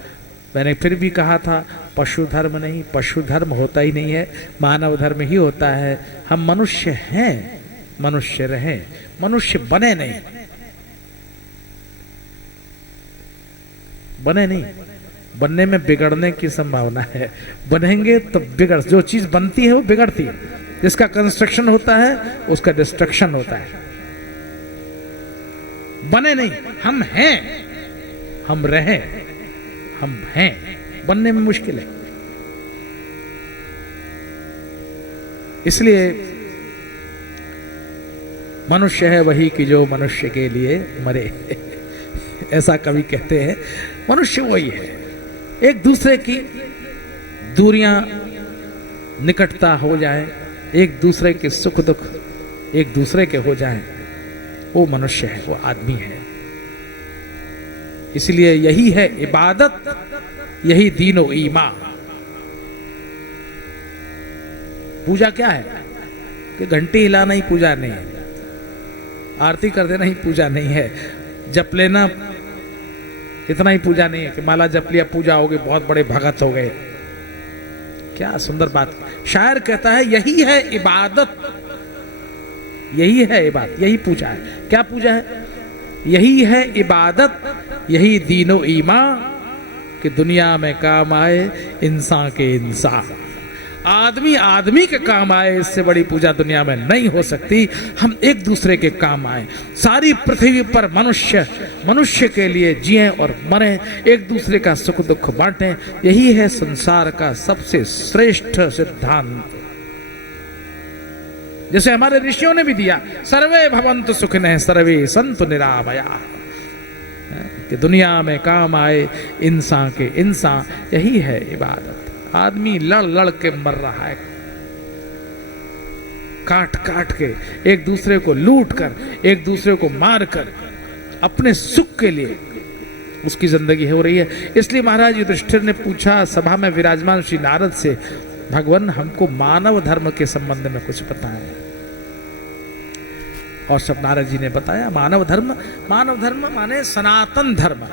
मैंने फिर भी कहा था, पशु धर्म नहीं, पशु धर्म होता ही नहीं है, मानव धर्म ही होता है। हम मनुष्य हैं, मनुष्य रहें, मनुष्य बने नहीं, बने नहीं, बनने में बिगड़ने की संभावना है। बनेंगे तो बिगड़, जो चीज बनती है वो बिगड़ती है, जिसका कंस्ट्रक्शन होता है उसका डिस्ट्रक्शन होता है। बने नहीं, हम हैं, हम रहें, हम हैं, बनने में मुश्किल है। इसलिए मनुष्य है वही कि जो मनुष्य के लिए मरे ऐसा कवि कहते हैं। मनुष्य वही है, एक दूसरे की दूरियां निकटता हो जाए, एक दूसरे के सुख दुख एक दूसरे के हो जाएं, वो मनुष्य है, वो आदमी है। इसलिए यही है इबादत, यही दीनो ईमान। पूजा क्या है कि घंटी हिलाना ही पूजा नहीं है, आरती कर देना ही पूजा नहीं है, जप लेना इतना ही पूजा नहीं है कि माला जप लिया पूजा हो गई, बहुत बड़े भगत हो गए। क्या सुंदर बात। शायर कहता है यही है इबादत, यही है इबादत, यही पूजा है। क्या पूजा है? यही है इबादत, यही दीनो ईमान कि दुनिया में काम आए इंसान के इंसान, आदमी आदमी के काम आए, इससे बड़ी पूजा दुनिया में नहीं हो सकती। हम एक दूसरे के काम आए, सारी पृथ्वी पर मनुष्य मनुष्य के लिए जिएं और मरें, एक दूसरे का सुख दुख बांटें, यही है संसार का सबसे श्रेष्ठ सिद्धांत। जैसे हमारे ऋषियों ने भी दिया, सर्वे भवन्तु सुखिनः सर्वे सन्तु निरामया, कि दुनिया में काम आए इंसान के इंसान, यही है इबादत। आदमी लड़ लड़ के मर रहा है, काट काट के, एक दूसरे को लूट कर, एक दूसरे को मार कर, अपने सुख के लिए उसकी जिंदगी हो रही है। इसलिए महाराज युधिष्ठिर ने पूछा सभा में विराजमान श्री नारद से, भगवान हमको मानव धर्म के संबंध में कुछ बताएं। और सब नारद जी ने बताया मानव धर्म माने सनातन धर्म।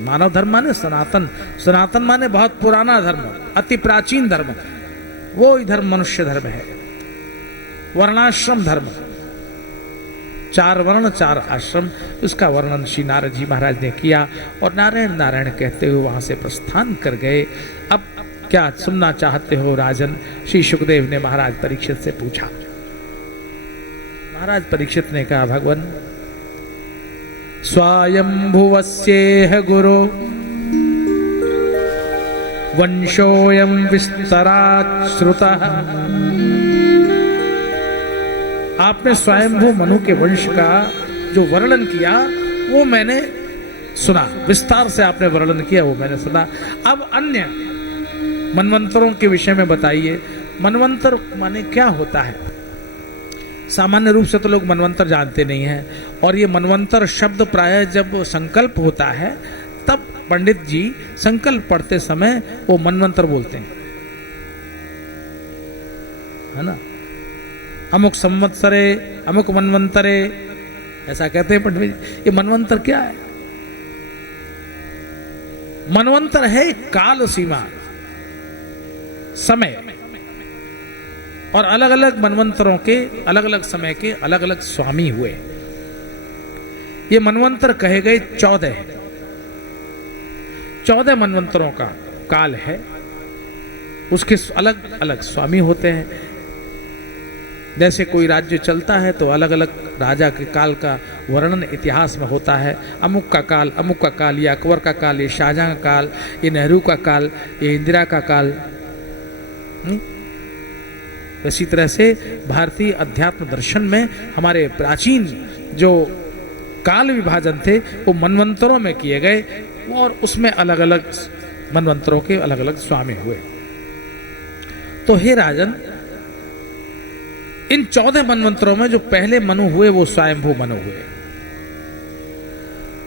मानव धर्म माने सनातन, सनातन माने बहुत पुराना धर्म, अति प्राचीन धर्म। वो धर्म मनुष्य धर्म है, वर्णाश्रम धर्म, 4 वर्ण 4 आश्रम, उसका वर्णन श्री नारद जी महाराज ने किया और नारायण नारायण कहते हुए वहां से प्रस्थान कर गए। अब क्या सुनना चाहते हो राजन? श्री सुखदेव ने महाराज परीक्षित से पूछा। महाराज परीक्षित ने कहा, भगवान स्वायंभुवस्येह गुरु वंशोऽयं विस्तरात् श्रुतः। आपने स्वयंभू मनु के वंश का जो वर्णन किया वो मैंने सुना, विस्तार से आपने वर्णन किया वो मैंने सुना। अब अन्य मनवंतरों के विषय में बताइए, मनवंतर माने क्या होता है? सामान्य रूप से तो लोग मनवंतर जानते नहीं हैं, और ये मनवंतर शब्द प्रायः जब संकल्प होता है तब पंडित जी संकल्प पढ़ते समय वो मनवंतर बोलते हैं, है ना। अमुक संवत्सरे अमुक मनवंतरे ऐसा कहते हैं पंडित जी। ये मनवंतर क्या है? मनवंतर है काल सीमा, समय, और अलग अलग मनवंतरों के अलग अलग समय के अलग अलग स्वामी हुए। ये मनवंतर कहे गए 14 मनवंतरों का काल है, उसके अलग अलग स्वामी होते हैं। जैसे कोई राज्य चलता है तो अलग अलग राजा के काल का वर्णन इतिहास में होता है। अमुक का काल, ये अकबर का काल, ये शाहजहां का काल, ये नेहरू का काल, ये इंदिरा का काल। इसी तरह से भारतीय अध्यात्म दर्शन में हमारे प्राचीन जो काल विभाजन थे वो मनवंतरों में किए गए, और उसमें अलग अलग मनवंतरों के अलग अलग स्वामी हुए। तो हे राजन, इन 14 मनवंतरों में जो पहले मनु हुए वो स्वयंभू मनु हुए,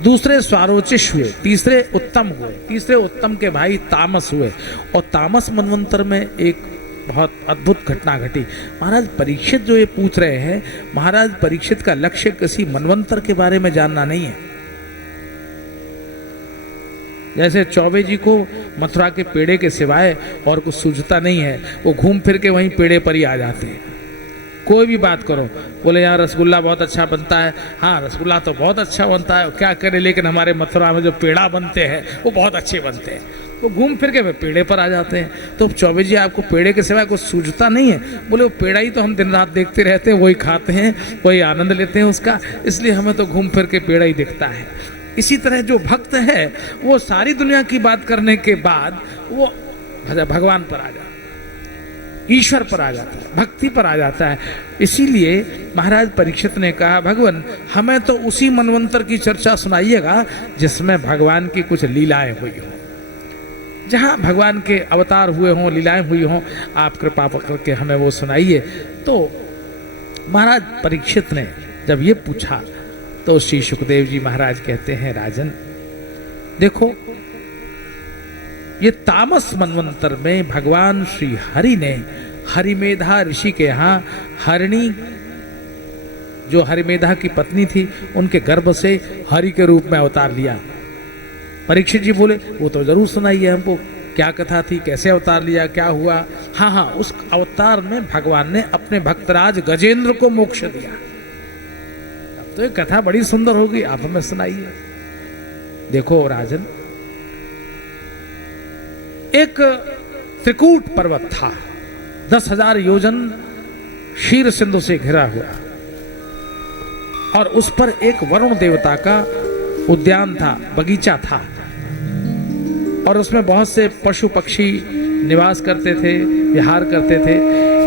दूसरे स्वारोचिष हुए, तीसरे उत्तम हुए, तीसरे उत्तम के भाई तामस हुए, और तामस मनवंतर में एक बहुत अद्भुत घटना घटी। महाराज परीक्षित जो ये पूछ रहे हैं, महाराज परीक्षित का लक्ष्य किसी मनवंतर के बारे में जानना नहीं है। जैसे चौबे जी को मथुरा के पेड़े के सिवाय और कुछ सूझता नहीं है, वो घूम फिर के वहीं पेड़े पर ही आ जाते हैं। कोई भी बात करो, बोले यहाँ रसगुल्ला बहुत अच्छा बनता है, हाँ रसगुल्ला तो बहुत अच्छा बनता है, क्या करे, लेकिन हमारे मथुरा में जो पेड़ा बनते हैं वो बहुत अच्छे बनते हैं। वो घूम फिर के वे पेड़े पर आ जाते हैं। तो चौबे जी आपको पेड़े के सिवाय कुछ सूझता नहीं है? बोले वो पेड़ा ही तो हम दिन रात देखते रहते हैं, वही खाते हैं, वही आनंद लेते हैं उसका, इसलिए हमें तो घूम फिर के पेड़ा ही दिखता है। इसी तरह जो भक्त है वो सारी दुनिया की बात करने के बाद वो भगवान पर आ जाता है, ईश्वर पर आ जाता है, भक्ति पर आ जाता है। इसीलिए महाराज परीक्षित ने कहा, भगवान हमें तो उसी मनवंतर की चर्चा सुनाइएगा जिसमें भगवान की कुछ लीलाएं हुई हों, जहाँ भगवान के अवतार हुए हों, लीलाएं हुई हों, आप कृपा करके हमें वो सुनाइए। तो महाराज परीक्षित ने जब ये पूछा तो श्री सुखदेव जी महाराज कहते हैं, राजन देखो, ये तामस मनवंतर में भगवान श्री हरि ने हरिमेधा ऋषि के यहाँ हरिणी, जो हरिमेधा की पत्नी थी, उनके गर्भ से हरि के रूप में अवतार लिया। परीक्षित जी बोले, वो तो जरूर सुनाइए हमको, क्या कथा थी, कैसे अवतार लिया, क्या हुआ? हाँ, उस अवतार में भगवान ने अपने भक्तराज गजेंद्र को मोक्ष दिया। अब तो ये कथा बड़ी सुंदर होगी, आप हमें सुनाइए। देखो राजन, एक त्रिकूट पर्वत था, 10,000 योजन क्षीर सिंधु से घिरा हुआ, और उस पर एक वरुण देवता का उद्यान था, बगीचा था, और उसमें बहुत से पशु पक्षी निवास करते थे, विहार करते थे।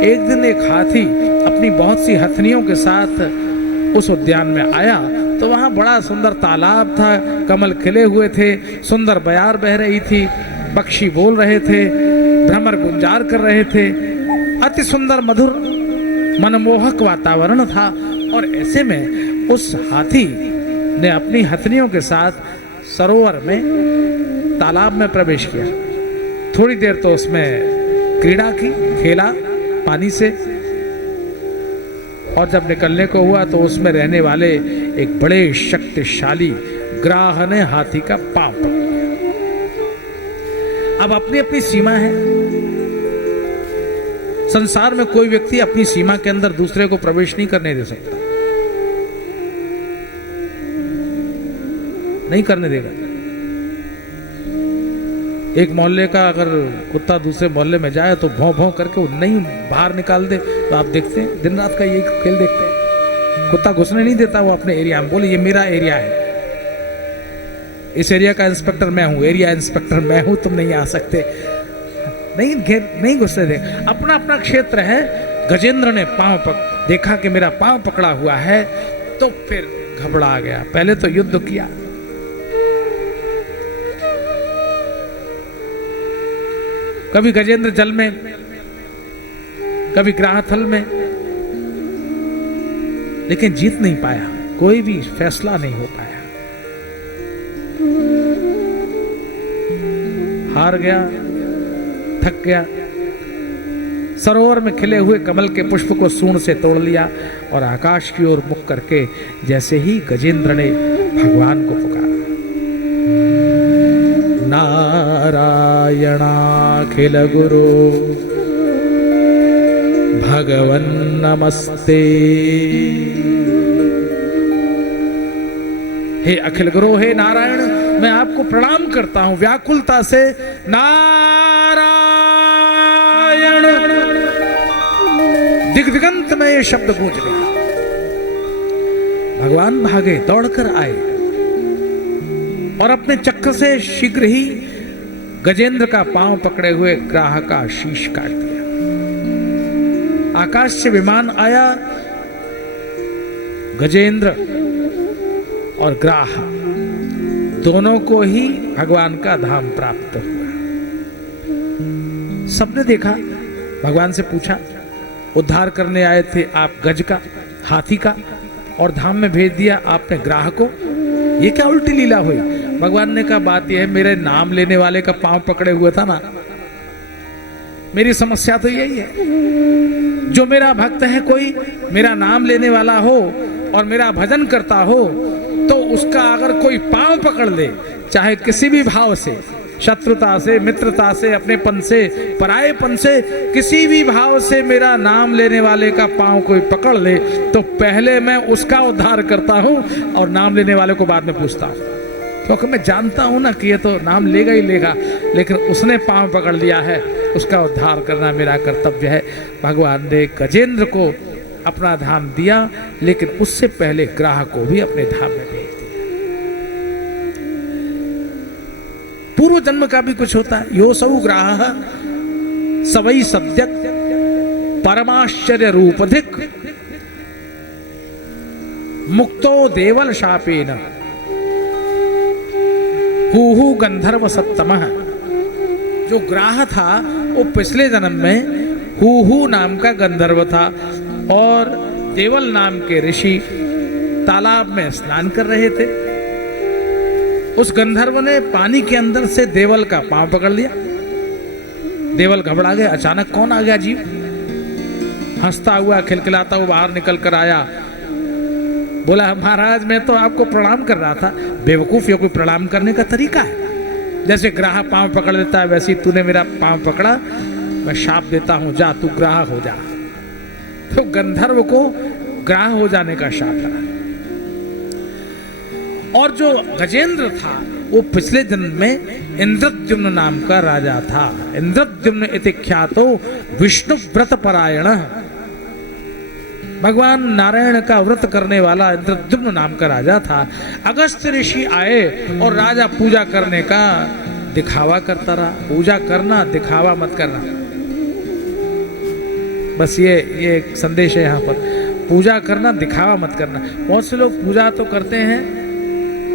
एक दिन एक हाथी अपनी बहुत सी हथनियों के साथ उस उद्यान में आया, तो वहाँ बड़ा सुंदर तालाब था, कमल खिले हुए थे, सुंदर बयार बह रही थी, पक्षी बोल रहे थे, भ्रमर गुंजार कर रहे थे, अति सुंदर मधुर मनमोहक वातावरण था। और ऐसे में उस हाथी ने अपनी हथनियों के साथ सरोवर में, तालाब में प्रवेश किया। थोड़ी देर तो उसमें क्रीड़ा की, खेला पानी से, और जब निकलने को हुआ तो उसमें रहने वाले एक बड़े शक्तिशाली ग्राह ने हाथी का पांव पकड़ लिया। अब अपनी अपनी सीमा है। संसार में कोई व्यक्ति अपनी सीमा के अंदर दूसरे को प्रवेश नहीं करने दे सकता, नहीं करने देगा। एक मोहल्ले का अगर कुत्ता दूसरे मोहल्ले में जाए तो भौं भौं करके वो नहीं बाहर निकाल दे, तो आप देखते हैं दिन रात का यही खेल देखते हैं। कुत्ता घुसने नहीं देता वो अपने एरिया में, बोले ये मेरा एरिया है, इस एरिया का इंस्पेक्टर मैं हूं, एरिया इंस्पेक्टर मैं हूं, तुम नहीं आ सकते, नहीं घुसने दे। अपना अपना क्षेत्र है। गजेंद्र ने देखा कि मेरा पांव पकड़ा हुआ है, तो फिर घबरा गया। पहले तो युद्ध किया, कभी गजेंद्र जल में, कभी ग्राहथल में, लेकिन जीत नहीं पाया, कोई भी फैसला नहीं हो पाया, हार गया, थक गया। सरोवर में खिले हुए कमल के पुष्प को सूंड से तोड़ लिया और आकाश की ओर मुख करके जैसे ही गजेंद्र ने भगवान को पुकारा, नारायणाखिल गुरु भगवन नमस्ते। हे अखिल गुरु, हे नारायण, मैं आपको प्रणाम करता हूं। व्याकुलता से नारायण दिग्दिगंत में ये शब्द गूंज गया। भगवान भागे, दौड़कर आए और अपने चक्र से शीघ्र ही गजेंद्र का पांव पकड़े हुए ग्राह का शीश काट दिया। आकाश से विमान आया, गजेंद्र और ग्राह दोनों को ही भगवान का धाम प्राप्त हुआ। सबने देखा, भगवान से पूछा, उद्धार करने आए थे आप गज का, हाथी का, और धाम में भेज दिया आपने ग्राह को, ये क्या उल्टी लीला हुई? भगवान ने कहा, बात यह है, मेरे नाम लेने वाले का पांव पकड़े हुए था ना, मेरी समस्या तो यही है। जो मेरा भक्त है, कोई मेरा नाम लेने वाला हो और मेरा भजन करता हो, तो उसका अगर कोई पांव पकड़ ले, चाहे किसी भी भाव से, शत्रुता से, मित्रता से, अपनेपन से, परायेपन से, किसी भी भाव से मेरा नाम लेने वाले का पांव कोई पकड़ ले, तो पहले मैं उसका उद्धार करता हूं और नाम लेने वाले को बाद में पूछता हूं। क्योंकि मैं जानता हूं ना कि ये तो नाम लेगा ही लेगा, लेकिन उसने पांव पकड़ लिया है, उसका उद्धार करना मेरा कर्तव्य है। भगवान ने गजेंद्र को अपना धाम दिया, लेकिन उससे पहले ग्राह को भी अपने धाम में भेज दिया। पूर्व जन्म का भी कुछ होता है। योसौ ग्राह सवै सद्यक परमाश्चर्य रूपधिक मुक्तो देवल शापेन हूहू गंधर्व सत्तमः। जो ग्राह था वो पिछले जन्म में हूहू नाम का गंधर्व था, और देवल नाम के ऋषि तालाब में स्नान कर रहे थे। उस गंधर्व ने पानी के अंदर से देवल का पांव पकड़ लिया। देवल घबरा गए, अचानक कौन आ गया जीव? हंसता हुआ, खिलखिलाता हुआ बाहर निकल कर आया। बोला, महाराज मैं तो आपको प्रणाम कर रहा था। बेवकूफ, ये कोई प्रणाम करने का तरीका है? जैसे ग्राह पांव पकड़ लेता है, वैसे ही तूने मेरा पांव पकड़ा, मैं शाप देता हूं, जा तू ग्राह हो जा। तो गंधर्व को ग्राह हो जाने का शाप लगा। और जो गजेंद्र था वो पिछले जन्म में इंद्रद्युम्न नाम का राजा था। इंद्रद्युम्न इति ख्यातो विष्णु व्रत परायण। भगवान नारायण का व्रत करने वाला इंद्रद्युम्न नाम का राजा था। अगस्त्य ऋषि आए और राजा पूजा करने का दिखावा करता रहा। पूजा करना, दिखावा मत करना। बस ये एक संदेश है यहाँ पर। पूजा करना, दिखावा मत करना। बहुत से लोग पूजा तो करते हैं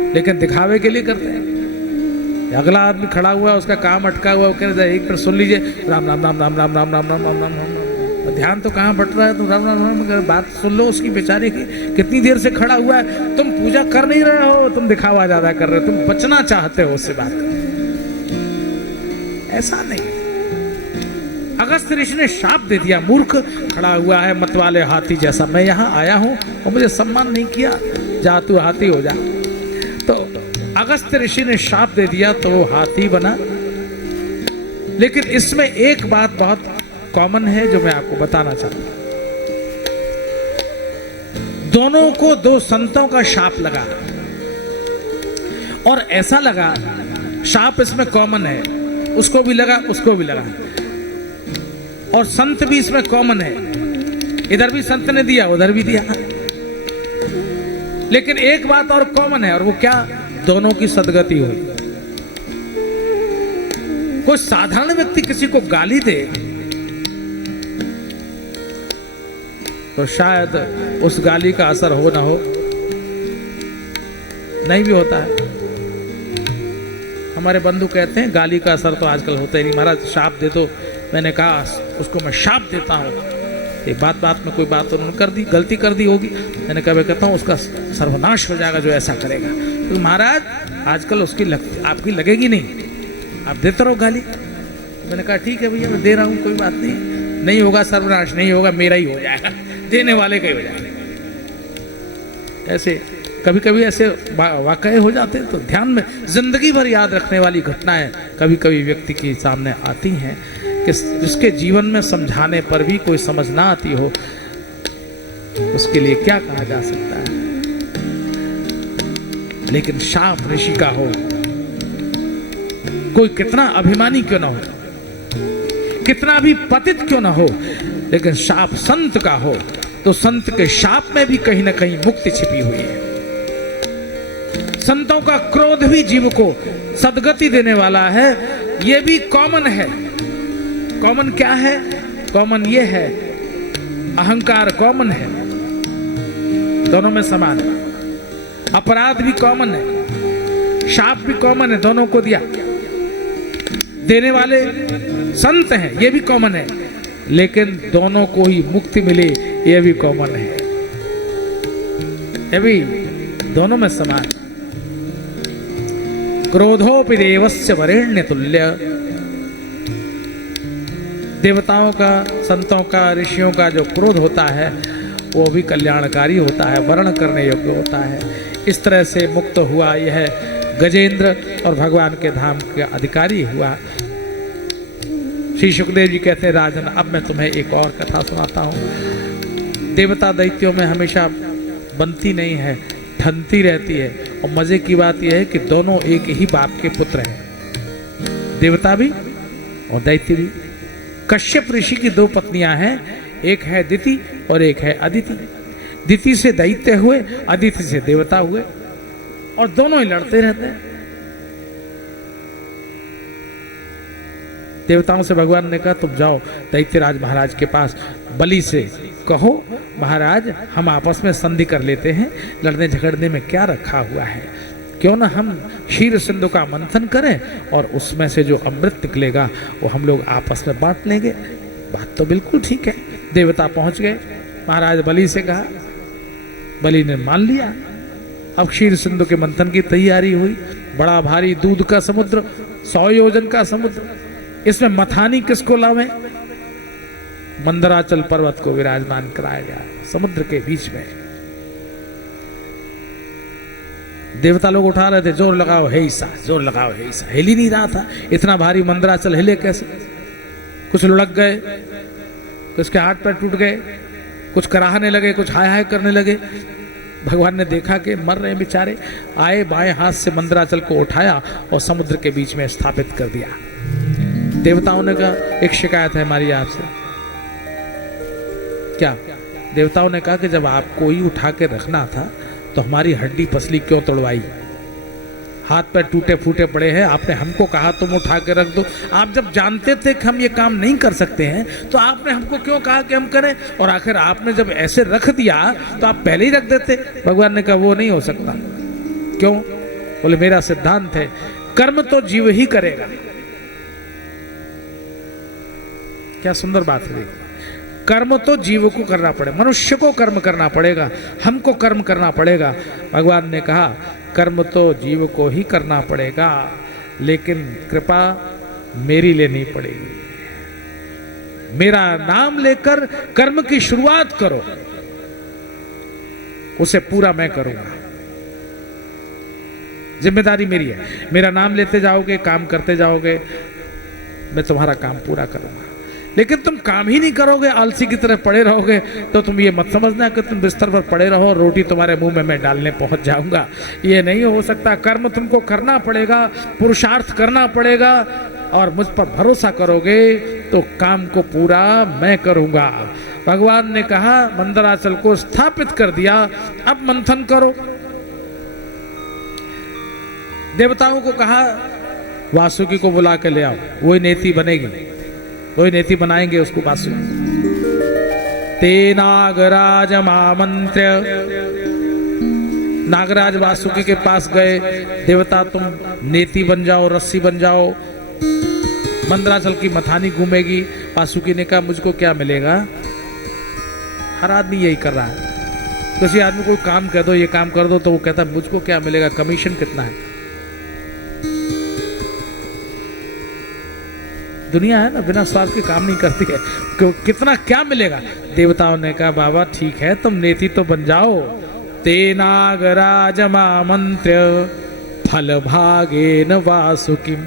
लेकिन दिखावे के लिए करते हैं। अगला आदमी खड़ा हुआ, उसका काम अटका हुआ, वो कह रहा है एक बार सुन लीजिए, राम राम राम राम राम राम राम राम राम राम राम। और ध्यान तो कहाँ बट रहा है, तो राम राम राम बात सुन लो उसकी बेचारे की। कितनी देर से खड़ा हुआ है, तुम पूजा कर नहीं रहे हो, तुम दिखावा ज्यादा कर रहे हो, तुम बचना चाहते हो उससे बात कर। ऐसा नहीं। अगस्त्य ऋषि ने शाप दे दिया, मूर्ख खड़ा हुआ है मतवाले हाथी जैसा, मैं यहाँ आया हूं और मुझे सम्मान नहीं किया, जा तू हाथी हो जा। तो अगस्त्य ऋषि ने शाप दे दिया तो वो हाथी बना। लेकिन इसमें एक बात बहुत कॉमन है जो मैं आपको बताना चाहता हूं। दोनों को दो संतों का शाप लगा, और ऐसा लगा, शाप इसमें कॉमन है, उसको भी लगा उसको भी लगा, और संत भी इसमें कॉमन है, इधर भी संत ने दिया उधर भी दिया। लेकिन एक बात और कॉमन है, और वो क्या? दोनों की सदगति हुई। कोई साधारण व्यक्ति किसी को गाली दे तो शायद उस गाली का असर हो ना हो, नहीं भी होता है। हमारे बंधु कहते हैं गाली का असर तो आजकल होता ही नहीं, महाराज शाप दे दो। मैंने कहा उसको मैं शाप देता हूँ, एक बात में कोई बात उन्होंने कर दी, गलती कर दी होगी, मैंने कहा मैं कहता हूँ उसका सर्वनाश हो जाएगा जो ऐसा करेगा। तो महाराज आजकल उसकी आपकी लगेगी नहीं, आप देते रहो गाली। मैंने कहा ठीक है भैया मैं दे रहा हूँ, कोई बात नहीं, नहीं होगा सर्वनाश, नहीं होगा मेरा ही हो जाएगा, देने वाले का ही हो जाएगा। ऐसे कभी कभी ऐसे वाकये हो जाते हैं, तो ध्यान में जिंदगी भर याद रखने वाली घटनाएं कभी कभी व्यक्ति के सामने आती हैं कि जिसके जीवन में समझाने पर भी कोई समझ ना आती हो, उसके लिए क्या कहा जा सकता है। लेकिन शाप ऋषि का हो, कोई कितना अभिमानी क्यों ना हो, कितना भी पतित क्यों ना हो, लेकिन शाप संत का हो तो संत के शाप में भी कहीं ना कहीं मुक्ति छिपी हुई है। संतों का क्रोध भी जीव को सदगति देने वाला है, यह भी कॉमन है। कॉमन क्या है? कॉमन ये है, अहंकार कॉमन है, दोनों में समान है। अपराध भी कॉमन है, शाप भी कॉमन है, दोनों को दिया। देने वाले संत हैं, ये भी कॉमन है, लेकिन दोनों को ही मुक्ति मिले, ये भी कॉमन है, ये भी दोनों में समान। क्रोधोपि देवस्य वरेण्य तुल्य। देवताओं का, संतों का, ऋषियों का जो क्रोध होता है वो भी कल्याणकारी होता है, वर्ण करने योग्य होता है। इस तरह से मुक्त हुआ यह गजेंद्र और भगवान के धाम का अधिकारी हुआ। श्री सुखदेव जी कहते हैं, राजन अब मैं तुम्हें एक और कथा सुनाता हूँ। देवता दैत्यों में हमेशा बनती नहीं है, ठनती रहती है। और मजे की बात यह है कि दोनों एक ही बाप के पुत्र हैं, देवता भी और दैत्य भी। कश्यप ऋषि की दो पत्नियां हैं, एक है दिति और एक है अदिति। दिति से दैत्य हुए, अदिति से देवता हुए, और दोनों ही लड़ते रहते हैं। देवताओं से भगवान ने कहा तुम जाओ दैत्यराज महाराज के पास, बलि से कहो महाराज हम आपस में संधि कर लेते हैं, लड़ने झगड़ने में क्या रखा हुआ है, क्यों ना हम क्षीर सिंधु का मंथन करें और उसमें से जो अमृत निकलेगा वो हम लोग आपस में बांट लेंगे। बात तो बिल्कुल ठीक है। देवता पहुंच गए, महाराज बलि से कहा, बलि ने मान लिया। अब क्षीर सिंधु के मंथन की तैयारी हुई। बड़ा भारी दूध का समुद्र, 100 योजन का समुद्र, इसमें मथानी किसको लावे? मंदराचल पर्वत को विराजमान कराया गया समुद्र के बीच में। देवता लोग उठा रहे थे, जोर लगाओ हे ईसा, जोर लगाओ हे ईसा। हिल ही नहीं रहा था, इतना भारी मंदराचल हिले कैसे? कुछ लुढ़क गए, कुछ के हाथ पैर टूट गए, कुछ कराहने लगे, कुछ हाय हाय करने लगे। भगवान ने देखा कि मर रहे बेचारे, आए बाएं हाथ से मंदराचल को उठाया और समुद्र के बीच में स्थापित कर दिया। देवताओं ने कहा एक शिकायत है हमारी आपसे। क्या? देवताओं ने कहा कि जब आपको ही उठा के रखना था तो हमारी हड्डी पसली क्यों तोड़वाई? हाथ पैर टूटे फूटे पड़े हैं, आपने हमको कहा तुम उठा के रख दो। आप जब जानते थे कि हम ये काम नहीं कर सकते हैं तो आपने हमको क्यों कहा कि हम करें? और आखिर आपने जब ऐसे रख दिया तो आप पहले ही रख देते। भगवान ने कहा वो नहीं हो सकता। क्यों? बोले मेरा सिद्धांत है कर्म तो जीव ही करेगा। क्या सुंदर बात है। कर्म तो जीव को करना पड़े, मनुष्य को कर्म करना पड़ेगा, हमको कर्म करना पड़ेगा। भगवान ने कहा कर्म तो जीव को ही करना पड़ेगा, लेकिन कृपा मेरी लेनी पड़ेगी। मेरा नाम लेकर कर्म की शुरुआत करो, उसे पूरा मैं करूंगा। जिम्मेदारी मेरी है। मेरा नाम लेते जाओगे, काम करते जाओगे, मैं तुम्हारा काम पूरा करूंगा। लेकिन तुम काम ही नहीं करोगे, आलसी की तरह पड़े रहोगे, तो तुम ये मत समझना कि तुम बिस्तर पर पड़े रहो, रोटी तुम्हारे मुंह में मैं डालने पहुंच जाऊंगा। ये नहीं हो सकता। कर्म तुमको करना पड़ेगा, पुरुषार्थ करना पड़ेगा, और मुझ पर भरोसा करोगे तो काम को पूरा मैं करूंगा। भगवान ने कहा मंदराचल को स्थापित कर दिया, अब मंथन करो। देवताओं को कहा वासुकी को बुला के ले आओ, वही नेति बनेगी, वही नेति बनाएंगे उसको वासुकी। ते नागराज आमंत्र्य, नागराज वासुकी के पास गए, देवता तुम नेति बन जाओ, रस्सी बन जाओ, मंदराचल की मथानी घूमेगी। वासुकी ने कहा मुझको क्या मिलेगा? हर आदमी यही कर रहा है। किसी आदमी को काम कह दो, ये काम कर दो, तो वो कहता मुझको क्या मिलेगा, कमीशन कितना है। दुनिया है ना, बिना स्वार्थ के काम नहीं करती है, कितना क्या मिलेगा। देवताओं ने कहा बाबा ठीक है, तुम नेति तो बन जाओ। ते नागराज आमंत्र्य फल भागेन वासुकिम,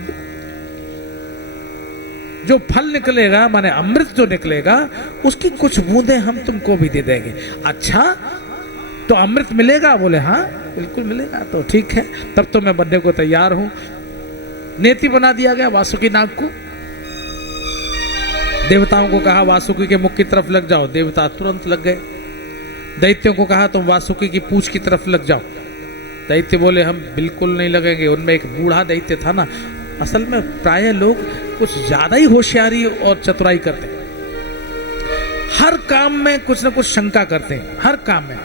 जो फल निकलेगा माने अमृत जो निकलेगा उसकी कुछ बूंदें हम तुमको भी दे देंगे। अच्छा तो अमृत मिलेगा? बोले हाँ बिल्कुल मिलेगा। तो ठीक है, तब तो मैं बनने को तैयार हूं। नेति बना दिया गया वासुकी नाग को। देवताओं को कहा वासुकी के मुख की तरफ लग जाओ, देवता तुरंत लग गए। दैत्यों को कहा तुम वासुकी की पूंछ की तरफ लग जाओ, दैत्य बोले हम बिल्कुल नहीं लगेंगे। उनमें एक बूढ़ा दैत्य था ना, असल में प्राय लोग कुछ ज्यादा ही होशियारी और चतुराई करते हैं, हर काम में कुछ ना कुछ शंका करते हैं। हर काम में,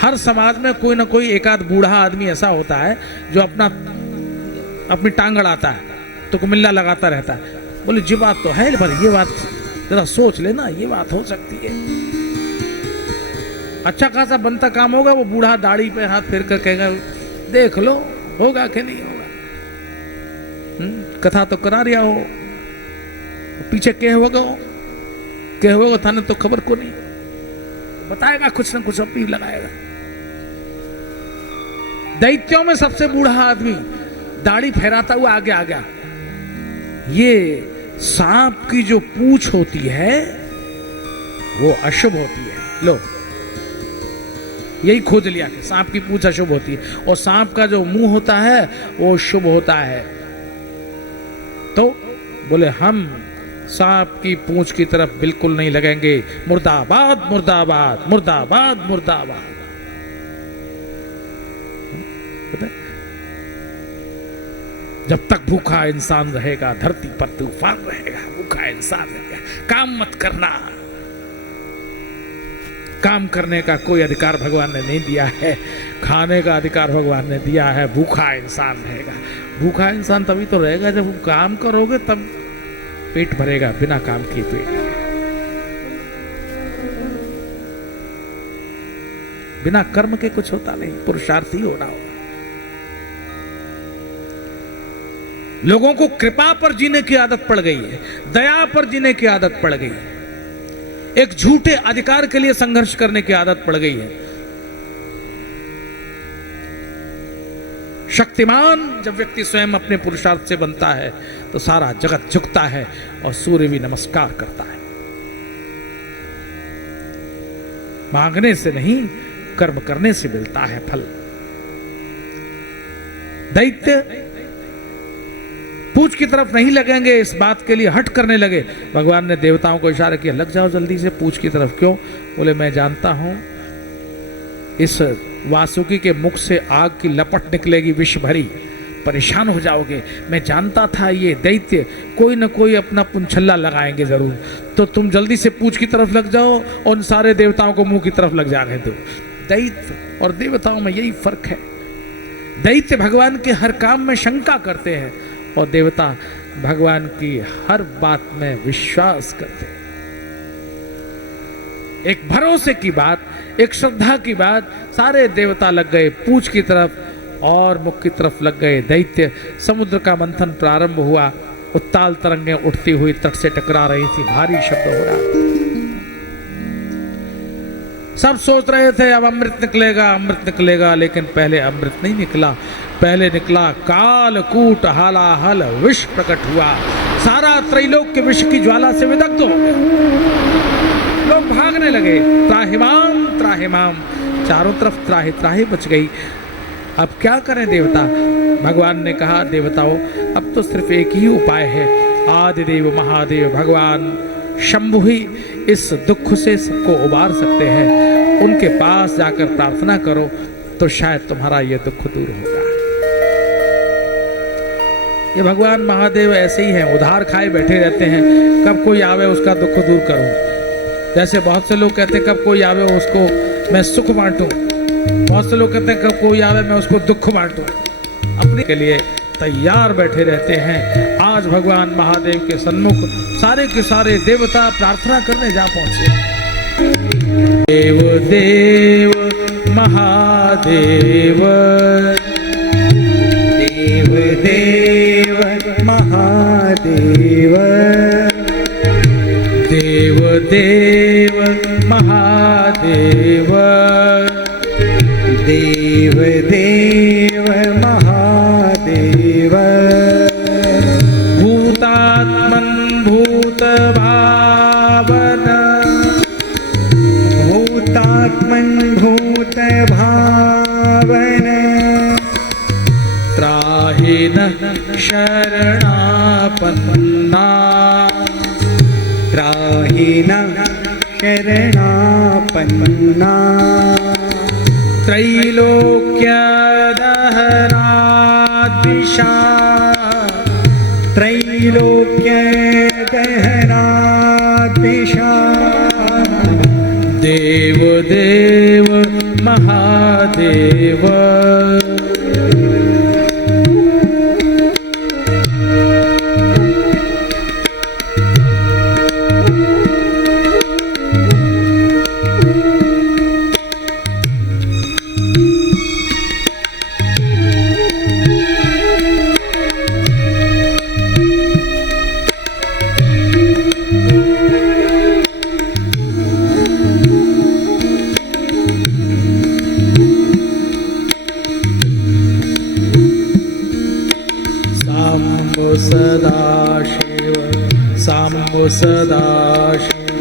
हर समाज में कोई ना कोई एक आध बूढ़ा आदमी ऐसा होता है जो अपनी टांग अड़ाता है, तो कुमिल्ला लगाता रहता है। बोले जी बात तो है, पर ये बात जरा सोच लेना, ये बात हो सकती है। अच्छा खासा बनता काम होगा, वो बूढ़ा दाढ़ी पे हाथ फेर कर कहेगा देख लो होगा कि नहीं होगा। कथा तो करा रिया हो, पीछे कह होगा थाने तो खबर को नहीं, बताएगा कुछ ना कुछ अपनी लगाएगा। दैत्यों में सबसे बूढ़ा आदमी दाढ़ी फहराता हुआ आगे आ गया। ये सांप की जो पूंछ होती है वो अशुभ होती है। लो यही खोज लिया कि सांप की पूंछ अशुभ होती है, और सांप का जो मुंह होता है वो शुभ होता है। तो बोले हम सांप की पूंछ की तरफ बिल्कुल नहीं लगेंगे। मुर्दाबाद मुर्दाबाद मुर्दाबाद मुर्दाबाद। जब तक भूखा इंसान रहेगा धरती पर तूफान रहेगा। भूखा इंसान रहेगा, काम मत करना। काम करने का कोई अधिकार भगवान ने नहीं दिया है, खाने का अधिकार भगवान ने दिया है। भूखा इंसान रहेगा। भूखा इंसान तभी तो रहेगा जब काम करोगे, तब पेट भरेगा, बिना काम किए पेट। बिना कर्म के कुछ होता नहीं, पुरुषार्थी होना होगा। लोगों को कृपा पर जीने की आदत पड़ गई है, दया पर जीने की आदत पड़ गई है, एक झूठे अधिकार के लिए संघर्ष करने की आदत पड़ गई है। शक्तिमान जब व्यक्ति स्वयं अपने पुरुषार्थ से बनता है तो सारा जगत झुकता है और सूर्य भी नमस्कार करता है। मांगने से नहीं, कर्म करने से मिलता है फल। दैत्य पूंछ की तरफ नहीं लगेंगे, इस बात के लिए हट करने लगे। भगवान ने देवताओं को इशारा किया लग जाओ जल्दी से पूंछ की तरफ। क्यों? बोले मैं जानता हूं इस वासुकी के मुख से आग की लपट निकलेगी विष भरी, परेशान हो जाओगे। मैं जानता था ये दैत्य कोई ना कोई अपना पुंछल्ला लगाएंगे जरूर, तो तुम जल्दी से पूंछ की तरफ लग जाओ और उन सारे देवताओं को मुंह की तरफ लग जाने दो। दैत्य और देवताओं में यही फर्क है। दैत्य भगवान के हर काम में शंका करते हैं और देवता भगवान की हर बात में विश्वास करते हैं। एक भरोसे की बात, एक श्रद्धा की बात। सारे देवता लग गए पूंछ की तरफ और मुख की तरफ लग गए दैत्य। समुद्र का मंथन प्रारंभ हुआ। उत्ताल तरंगें उठती हुई तट से टकरा रही थी, भारी शब्द हो रहा था। सब सोच रहे थे अब अमृत निकलेगा, अमृत निकलेगा, लेकिन पहले अमृत नहीं निकला। पहले निकला कालकूट हालाहल, विष प्रकट हुआ। सारा त्रैलोक्य विष की ज्वाला से विदग्ध हो गया। लोग भागने लगे, त्राहिमाम त्राहिमाम, चारों तरफ त्राहि त्राहि मच गई। अब क्या करें देवता? भगवान ने कहा, देवताओं अब तो सिर्फ एक ही उपाय है। आदिदेव महादेव भगवान शंभु ही इस दुख से सबको उबार सकते हैं। उनके पास जाकर प्रार्थना करो तो शायद तुम्हारा यह दुख दूर होगा। ये भगवान महादेव ऐसे ही हैं, उधार खाए बैठे रहते हैं। कब कोई आवे उसका दुख दूर करूं। जैसे बहुत से लोग कहते हैं कब कोई आवे उसको मैं सुख बांटूं, बहुत से लोग कहते हैं कब कोई आवे मैं उसको दुख बांटूं। अपने के लिए तैयार बैठे रहते हैं। आज भगवान महादेव के सन्मुख सारे के सारे देवता प्रार्थना करने जा पहुंचे। देव देव महादेव, देव देव महादेव, देव देव महादेव, देव देव महादेव, भूतात्मन भूत भावन, भूतात्मन भूत भावन, त्राहि नः शरणापन्ना, त्राहि नः शरणापन्ना, त्रैलोक्य दहनाद्विषा, त्रैलोक्य दहनाद्विषा, देव देव महादेव, सदाशिव साम्बो सदाशिव,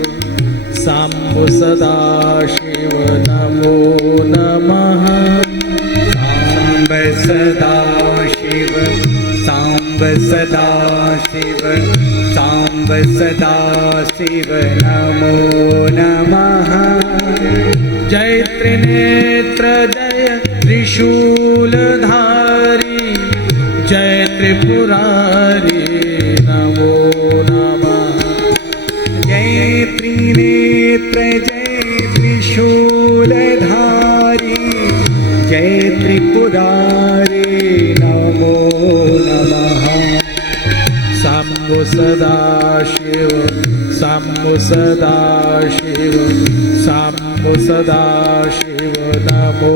साम्बो सदाशिव नमो नमः। साम्ब सदाशिव, साम्ब सदाशिव, साम्ब सदाशिव नमो नमः। जय त्रिनेत्र जय त्रिशूलधारी, जय त्रिपुरारी नमो नमः। जय त्रिनेत्र जय त्रिशूलधारी, जय त्रिपुरारी नमो नमः। साम्बो सदाशिव, साम्बो सदाशिव, साम्बो सदाशिव नमो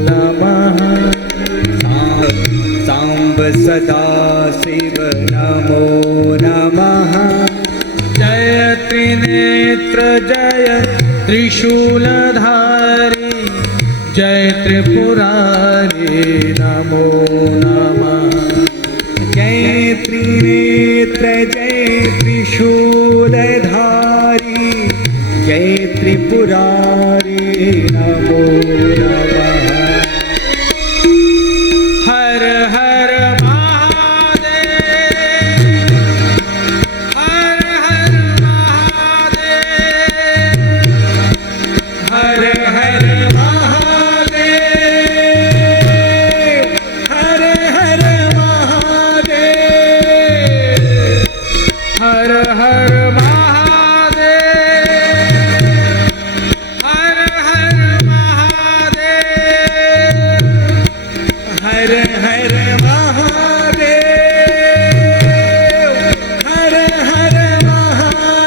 नमः। साम्ब सदाशिव नमो नमः। जय त्रिनेत्र जय त्रिशूलधारी, जय त्रिपुरारी नमो नमः। जय त्रिनेत्र जय त्रिशूलधारी, जय त्रिपुरारी नमो नमः। हर हर महादेव, हर हर महादेव, हर हर महादेव, हर हर महादेव, हर हर महादेव, हर हर महादेव, हर हर महादेव, हर हर महादेव।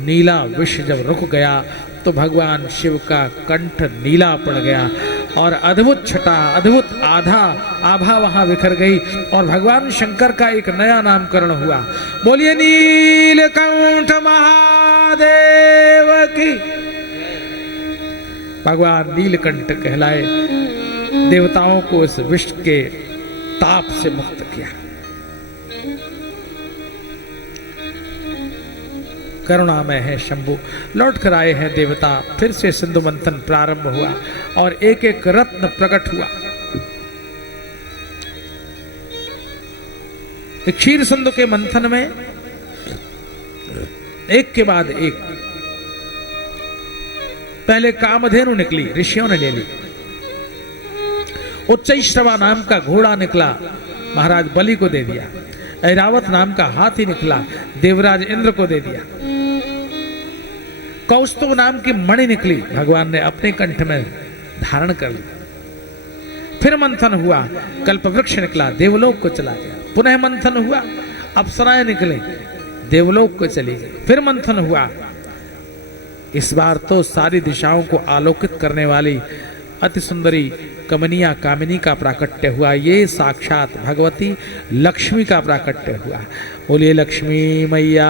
नीला विष जब रुक गया तो भगवान शिव का कंठ नीला पड़ गया और अद्भुत छटा, अद्भुत आभा वहां बिखर गई और भगवान शंकर का एक नया नामकरण हुआ। बोलिए नीलकंठ महादेव की। भगवान नीलकंठ कहलाए, देवताओं को इस विष के ताप से मुक्त किया। करुणामय है शंभु। लौट कर आए हैं देवता। फिर से सिंधु मंथन प्रारंभ हुआ और एक एक रत्न प्रकट हुआ। क्षीर सिंधु के मंथन में एक के बाद एक पहले कामधेनु निकली, ऋषियों ने ले ली। उच्चैश्रवा नाम का घोड़ा निकला, महाराज बलि को दे दिया। ऐरावत नाम का हाथी निकला, देवराज इंद्र को दे दिया। कौस्तुभ नाम की मणि निकली, भगवान ने अपने कंठ में धारण कर ली। फिर मंथन हुआ, कल्पवृक्ष निकला, देवलोक को चला गया। पुनः मंथन हुआ, अप्सराएं निकले, देवलोक को चली गई। फिर मंथन हुआ, इस बार तो सारी दिशाओं को आलोकित करने वाली अति सुंदरी कमनिया कामिनी का प्राकट्य हुआ। ये साक्षात भगवती लक्ष्मी का प्राकट्य हुआ। बोलिए लक्ष्मी मैया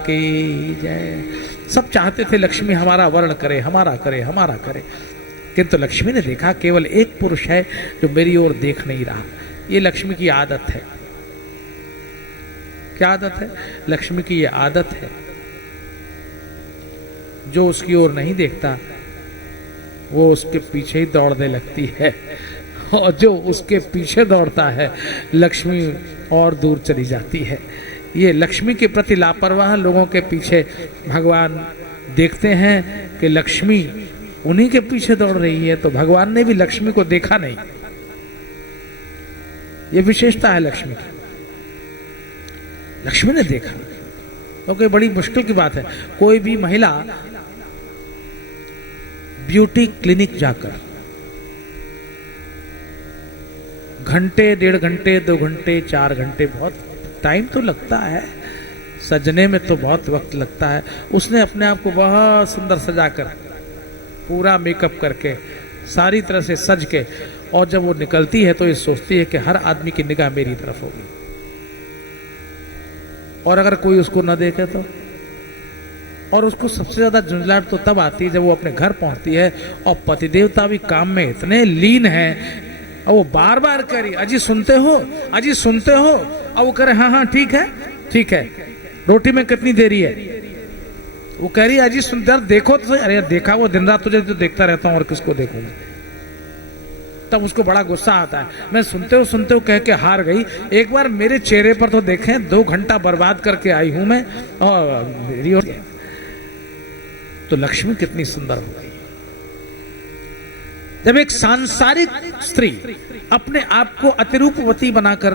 की जय। सब चाहते थे लक्ष्मी हमारा वर्ण करे, हमारा करे, हमारा करे, किंतु लक्ष्मी ने देखा केवल एक पुरुष है जो मेरी ओर देख नहीं रहा। ये लक्ष्मी की आदत है। क्या आदत है? लक्ष्मी की ये आदत है, जो उसकी ओर नहीं देखता वो उसके पीछे ही दौड़ने लगती है, और जो उसके पीछे दौड़ता है लक्ष्मी और दूर चली जाती है। ये लक्ष्मी के प्रति लापरवाह लोगों के पीछे भगवान देखते हैं कि लक्ष्मी उन्हीं के पीछे दौड़ रही है, तो भगवान ने भी लक्ष्मी को देखा नहीं। ये विशेषता है लक्ष्मी की। लक्ष्मी ने देखा, क्योंकि बड़ी मुश्किल की बात है कोई भी महिला ब्यूटी क्लिनिक जाकर घंटे, 1.5 घंटे, 2 घंटे, 4 घंटे, बहुत टाइम तो लगता है, सजने में तो बहुत वक्त लगता है। उसने अपने आप को बहुत सुंदर सजाकर, पूरा मेकअप करके, सारी तरह से सज के, और जब वो निकलती है तो ये सोचती है कि हर आदमी की निगाह मेरी तरफ होगी, और अगर कोई उसको न देखे तो। और उसको सबसे ज्यादा झुंझलाहट तो तब आती है जब वो अपने घर पहुंचती है और पति देवता भी काम में इतने लीन हैं, और वो बार बार कह रही अजी सुनते हो, अजी सुनते हो, और वो कह रहे हाँ हाँ ठीक है, ठीक है, रोटी में कितनी देरी है। वो कह रही अजी सुनते, यार देखो तो। अरे यार देखा, वो दिन रात तुझे तो देखता रहता हूँ और किसको देखूंगा। तब उसको बड़ा गुस्सा आता है। मैं सुनते हो कह के हार गई। एक बार मेरे चेहरे पर तो देखें, 2 घंटा बर्बाद करके आई हूं मैं, और मेरी ओर तो लक्ष्मी कितनी सुंदर हो गई। जब एक सांसारिक स्त्री अपने आप को अतिरूपवती बनाकर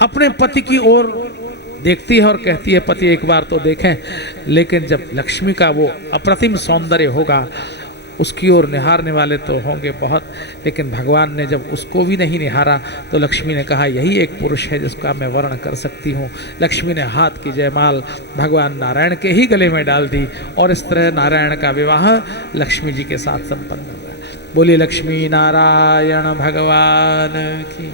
अपने पति की ओर देखती है और कहती है पति एक बार तो देखें, लेकिन जब लक्ष्मी का वो अप्रतिम सौंदर्य होगा, उसकी ओर निहारने वाले तो होंगे बहुत, लेकिन भगवान ने जब उसको भी नहीं निहारा तो लक्ष्मी ने कहा यही एक पुरुष है जिसका मैं वर्ण कर सकती हूँ। लक्ष्मी ने हाथ की जयमाल भगवान नारायण के ही गले में डाल दी, और इस तरह नारायण का विवाह लक्ष्मी जी के साथ संपन्न हुआ। बोलिए लक्ष्मी नारायण भगवान की।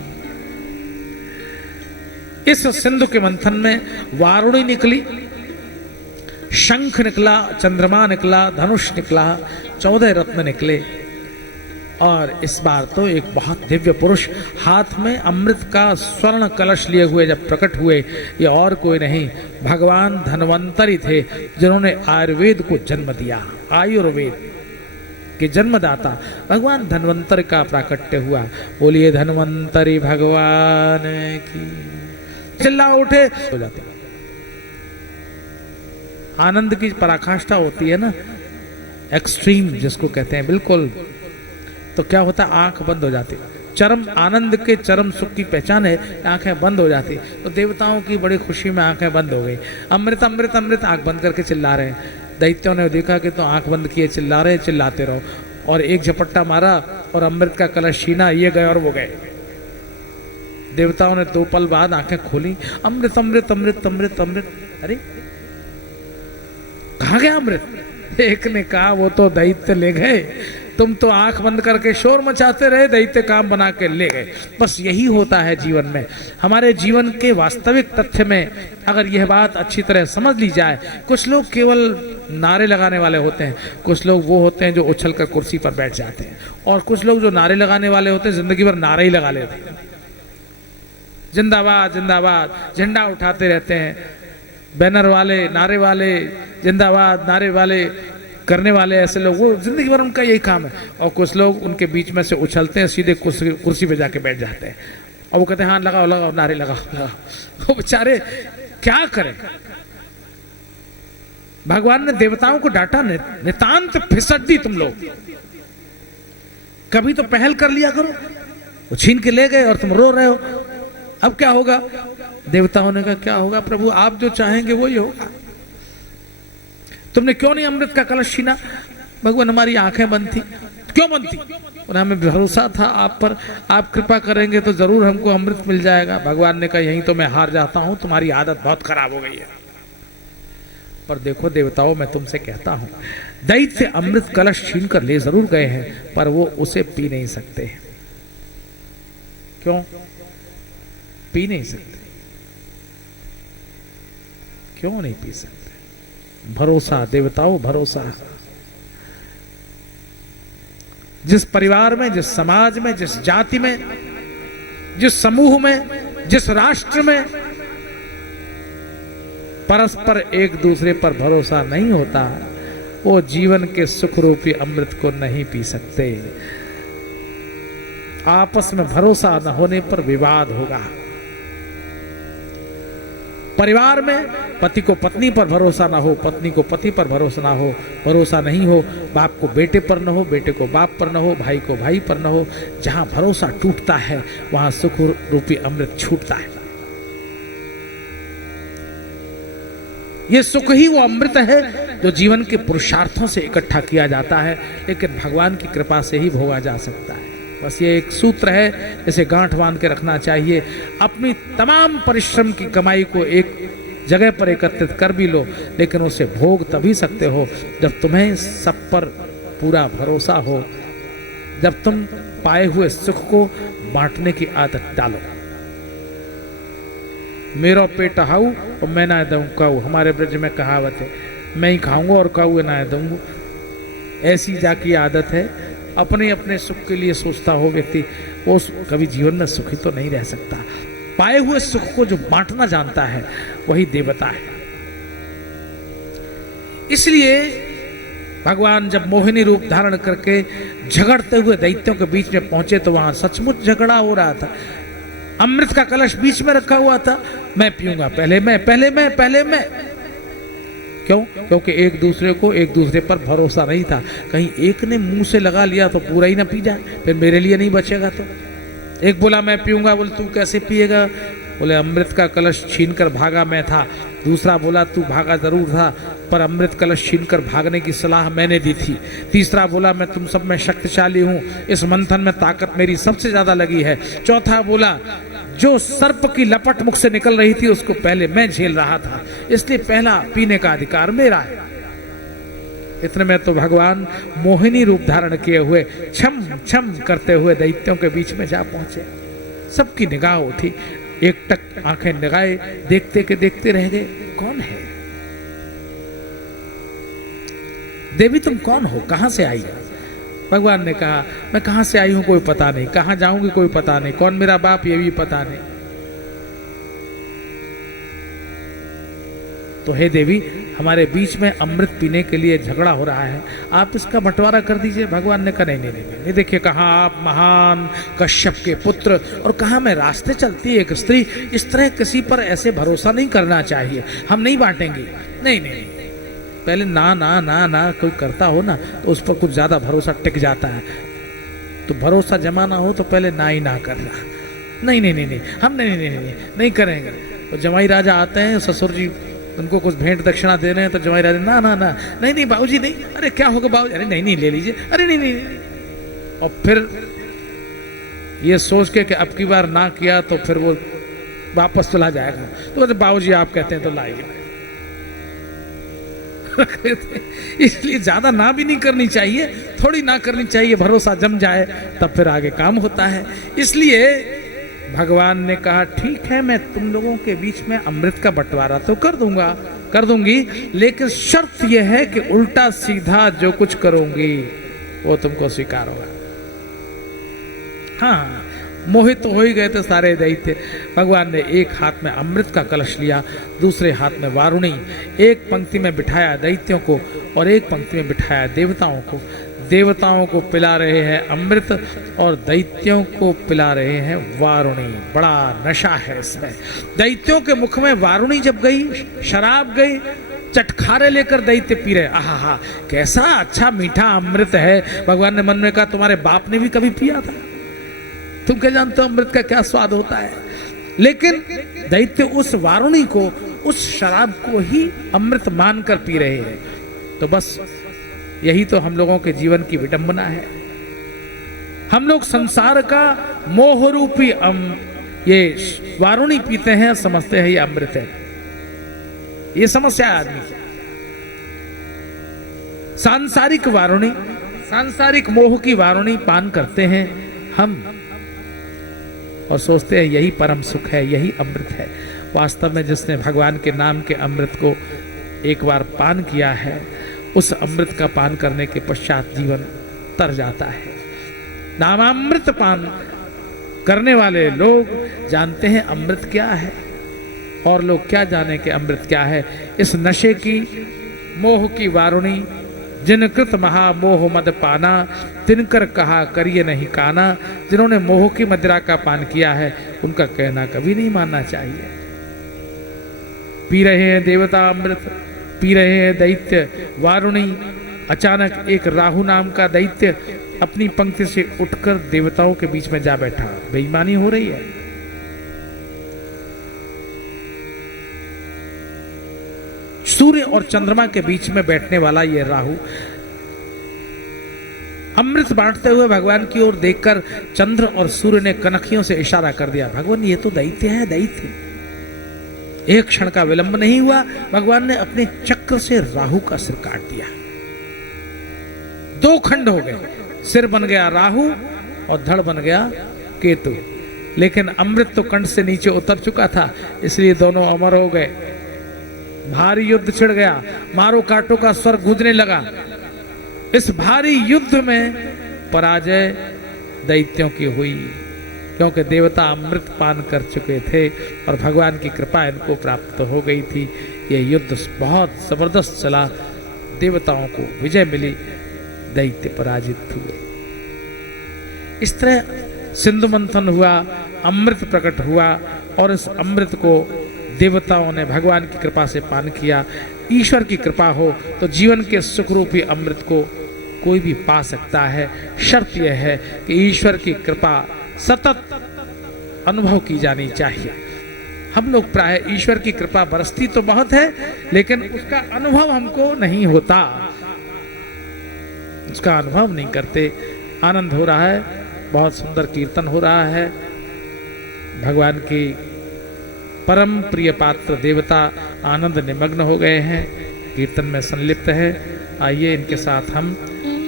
इस सिंधु के मंथन में वारुणी निकली, शंख निकला, चंद्रमा निकला, धनुष निकला, 14 रत्न निकले, और इस बार तो एक बहुत दिव्य पुरुष हाथ में अमृत का स्वर्ण कलश लिए हुए जब प्रकट हुए, ये और कोई नहीं भगवान धन्वंतरी थे, जिन्होंने आयुर्वेद को जन्म दिया। आयुर्वेद के जन्मदाता भगवान धन्वंतरी का प्राकट्य हुआ। बोलिए धन्वंतरी भगवान की। चिल्ला उठे हो जाते, आनंद की पराकाष्ठा होती है ना, एक्सट्रीम जिसको कहते हैं, बिल्कुल, तो क्या होता है आंख बंद हो जाती, चरम आनंद के चरम सुख की पहचान है, आंखें बंद हो जाती। तो देवताओं की बड़ी खुशी में आंखें बंद हो गई, अमृत अमृत अमृत आंख बंद करके चिल्ला रहे हैं। दैत्यों ने देखा कि तो आंख बंद किए चिल्ला रहे, चिल्लाते रहो, और एक झपट्टा मारा और अमृत का कलश छीना, ये गए और वो गए। देवताओं ने 2 पल बाद आंखें खोली, अमृत अमृत अमृत अमृत अमृत, अरे कहाँ गया अमृत? एक ने कहा वो तो दैत्य ले गए, तुम तो आंख बंद करके शोर मचाते रहे, दैत्य काम बना के ले गए। बस यही होता है जीवन में। हमारे जीवन के वास्तविक तथ्य में अगर यह बात अच्छी तरह समझ ली जाए, कुछ लोग केवल नारे लगाने वाले होते हैं, कुछ लोग वो होते हैं जो उछल कर कुर्सी पर बैठ जाते हैं, और कुछ लोग जो नारे लगाने वाले होते हैं जिंदगी भर नारे ही लगा लेते हैं, जिंदाबाद जिंदाबाद झंडा उठाते रहते हैं, बैनर वाले, नारे वाले, जिंदाबाद नारे वाले करने वाले ऐसे लोग, वो जिंदगी भर उनका यही काम है। और कुछ लोग उनके बीच में से उछलते हैं, सीधे कुर्सी पे जाके बैठ जाते हैं, और वो कहते हैं हाँ लगाओ लगाओ नारे लगाओ लगाओ। वो बेचारे क्या करें? भगवान ने देवताओं को डांटा, नितांत फिसट दी तुम लोग, कभी तो पहल कर लिया करो। वो छीन के ले गए और तुम रो रहे हो, अब क्या होगा? देवताओं ने कहा क्या होगा प्रभु, आप जो चाहेंगे वही होगा। तुमने क्यों नहीं अमृत का कलश छीना? भगवान हमारी आंखें बंद थी। क्यों बंद थी? और हमें भरोसा था आप पर, आप कृपा करेंगे तो जरूर हमको अमृत मिल जाएगा। भगवान ने कहा यहीं तो मैं हार जाता हूं, तुम्हारी आदत बहुत खराब हो गई है। पर देखो देवताओं, मैं तुमसे कहता हूं, दैत्य अमृत कलश छीन कर ले जरूर गए हैं, पर वो उसे पी नहीं सकते। क्यों पी नहीं सकते? क्यों नहीं पी सकते? भरोसा देवताओं, भरोसा। जिस परिवार में, जिस समाज में, जिस जाति में, जिस समूह में, जिस राष्ट्र में परस्पर एक दूसरे पर भरोसा नहीं होता, वो जीवन के सुख रूपी अमृत को नहीं पी सकते। आपस में भरोसा न होने पर विवाद होगा। परिवार में पति को पत्नी पर भरोसा ना हो, पत्नी को पति पर भरोसा ना हो, भरोसा नहीं हो, बाप को बेटे पर न हो, बेटे को बाप पर न हो, भाई को भाई पर न हो। जहां भरोसा टूटता है वहां सुख रूपी अमृत छूटता है। ये सुख ही वो अमृत है जो जीवन के पुरुषार्थों से इकट्ठा किया जाता है, लेकिन भगवान की कृपा से ही भोगा जा सकता है। बस ये एक सूत्र है, इसे गांठ बांध के रखना चाहिए। अपनी तमाम परिश्रम की कमाई को एक जगह पर एकत्रित कर भी लो, लेकिन उसे भोग तभी सकते हो जब तुम्हें सब पर पूरा भरोसा हो, जब तुम पाए हुए सुख को बांटने की आदत डालो। मेरा पेट हाउ और मैं ना दूं काऊ, हमारे ब्रज में कहावत है, मैं ही खाऊंगा और काऊ ना दूंगा। ऐसी जाकी आदत है, अपने अपने सुख के लिए सोचता हो व्यक्ति, वो कभी जीवन में सुखी तो नहीं रह सकता। पाए हुए सुख को जो बांटना जानता है वही देवता है। इसलिए भगवान जब मोहिनी रूप धारण करके झगड़ते हुए दैत्यों के बीच में पहुंचे तो वहां सचमुच झगड़ा हो रहा था। अमृत का कलश बीच में रखा हुआ था, मैं पीऊंगा, पहले मैं, पहले मैं, पहले मैं। क्यों? क्योंकि एक दूसरे को, एक दूसरे पर भरोसा नहीं था। कहीं एक ने मुंह से लगा लिया तो पूरा ही ना पी जाए, फिर मेरे लिए नहीं बचेगा। तो एक बोला मैं पीऊंगा, बोले तू कैसे पिएगा? बोले अमृत का कलश छीनकर भागा मैं था। दूसरा बोला तू भागा जरूर था, पर अमृत कलश छीनकर भागने की सलाह मैंने दी थी। तीसरा बोला मैं तुम सब में शक्तिशाली हूं, इस मंथन में ताकत मेरी सबसे ज्यादा लगी है। चौथा बोला जो सर्प की लपट मुख से निकल रही थी उसको पहले मैं झेल रहा था, इसलिए पहला पीने का अधिकार मेरा है। इतने में तो भगवान मोहिनी रूप धारण किए हुए छम छम करते हुए दैत्यों के बीच में जा पहुंचे। सबकी निगाह उठी, एक टक आंखें लगाए, देखते के देखते रह गए, कौन है देवी? तुम कौन हो? कहां से आई? भगवान ने कहा मैं कहां से आई हूं कोई पता नहीं, कहां जाऊंगी कोई पता नहीं, कौन मेरा बाप ये भी पता नहीं। तो हे देवी, हमारे बीच में अमृत पीने के लिए झगड़ा हो रहा है, आप इसका बंटवारा कर दीजिए। भगवान ने कहा नहीं नहीं नहीं, नहीं देखिए, कहाँ आप महान कश्यप के पुत्र और कहाँ मैं रास्ते चलती एक स्त्री, इस तरह किसी पर ऐसे भरोसा नहीं करना चाहिए, हम नहीं बांटेंगे। नहीं नहीं, पहले ना ना ना ना कोई करता हो ना तो उस पर कुछ ज्यादा भरोसा टिक जाता है। तो भरोसा जमाना हो तो पहले ना ही ना करना। नहीं नहीं नहीं नहीं, हम नहीं नहीं नहीं नहीं करेंगे। तो जमाई राजा आते हैं, ससुर जी उनको कुछ भेंट दक्षिणा दे रहे हैं, तो जमाई राजा ना ना ना, नहीं नहीं बाबूजी नहीं, अरे क्या होगा बाबूजी, अरे नहीं नहीं ले लीजिए, अरे नहीं नहीं, नहीं। और फिर ये सोच के कि अब की बार ना किया तो फिर वो वापस चला जाएगा, तो बाबूजी आप कहते हैं तो लाइए। रखे थे, इसलिए ज्यादा ना भी नहीं करनी चाहिए, थोड़ी ना करनी चाहिए, भरोसा जम जाए तब फिर आगे काम होता है। इसलिए भगवान ने कहा ठीक है, मैं तुम लोगों के बीच में अमृत का बंटवारा तो कर दूंगी, लेकिन शर्त यह है कि उल्टा सीधा जो कुछ करूंगी वो तुमको स्वीकार होगा। हाँ, मोहित तो हो ही गए थे सारे दैत्य। भगवान ने एक हाथ में अमृत का कलश लिया, दूसरे हाथ में वारुणी, एक पंक्ति में बिठाया दैत्यों को और एक पंक्ति में बिठाया देवताओं को। देवताओं को पिला रहे हैं अमृत और दैत्यों को पिला रहे हैं वारुणी। बड़ा नशा है इसमें। दैत्यों के मुख में वारुणी जब गई, शराब गई, चटखारे लेकर दैत्य पी रहे। आहा, कैसा अच्छा मीठा अमृत है। भगवान ने मन में कहा तुम्हारे बाप ने भी कभी पिया था, तुम क्या जानते हो अमृत का क्या स्वाद होता है। लेकिन दैत्य उस वारुणी को, उस शराब को ही अमृत मानकर पी रहे हैं। तो बस यही तो हम लोगों के जीवन की विडंबना है। हम लोग संसार का मोह रूपी ये वारुणी पीते हैं, समझते हैं ये अमृत है। ये समस्या है आदमी की। सांसारिक वारुणी, सांसारिक मोह की वारुणी पान करते हैं हम और सोचते हैं यही परम सुख है, यही अमृत है। वास्तव में जिसने भगवान के नाम के अमृत को एक बार पान किया है, उस अमृत का पान करने के पश्चात जीवन तर जाता है। नामामृत पान करने वाले लोग जानते हैं अमृत क्या है, और लोग क्या जाने कि अमृत क्या है। इस नशे की, मोह की वारुणी, जिन कृत महामोह मद पाना, तिनकर कहा करिए नहीं काना। जिन्होंने मोह की मदिरा का पान किया है, उनका कहना कभी नहीं मानना चाहिए। पी रहे हैं देवता अमृत, पी रहे हैं दैत्य वारुणी। अचानक एक राहु नाम का दैत्य अपनी पंक्ति से उठकर देवताओं के बीच में जा बैठा। बेईमानी हो रही है। सूर्य और चंद्रमा के बीच में बैठने वाला यह राहु अमृत बांटते हुए भगवान की ओर देखकर चंद्र और सूर्य ने कनखियों से इशारा कर दिया, भगवान ये तो दैत्य है, दैत्य। एक क्षण का विलंब नहीं हुआ, भगवान ने अपने चक्र से राहु का सिर काट दिया। दो खंड हो गए, सिर बन गया राहु और धड़ बन गया केतु। लेकिन अमृत तो कंठ से नीचे उतर चुका था, इसलिए दोनों अमर हो गए। भारी युद्ध छिड़ गया, मारो काटो का स्वर गूंजने लगा। इस भारी युद्ध में पराजय दैत्यों की हुई, क्योंकि देवता अमृत पान कर चुके थे और भगवान की कृपा इनको प्राप्त हो गई थी। यह युद्ध बहुत जबरदस्त चला, देवताओं को विजय मिली, दैत्य पराजित हुए। इस तरह सिंधु मंथन हुआ, अमृत प्रकट हुआ और इस अमृत को देवताओं ने भगवान की कृपा से पान किया। ईश्वर की कृपा हो तो जीवन के सुख रूपी अमृत को कोई भी पा सकता है। शर्त यह है कि ईश्वर की कृपा सतत अनुभव की जानी चाहिए। हम लोग प्राय ईश्वर की कृपा बरसती तो बहुत है, लेकिन उसका अनुभव हमको नहीं होता, उसका अनुभव नहीं करते। आनंद हो रहा है, बहुत सुंदर कीर्तन हो रहा है। भगवान की परम प्रिय पात्र देवता आनंद निमग्न हो गए हैं, कीर्तन में संलिप्त है। आइए इनके साथ हम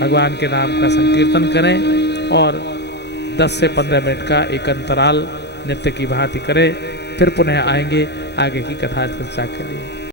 भगवान के नाम का संकीर्तन करें और 10 से 15 मिनट का एक अंतराल नित्य की भांति करें। फिर पुनः आएंगे आगे की कथा चर्चा के लिए।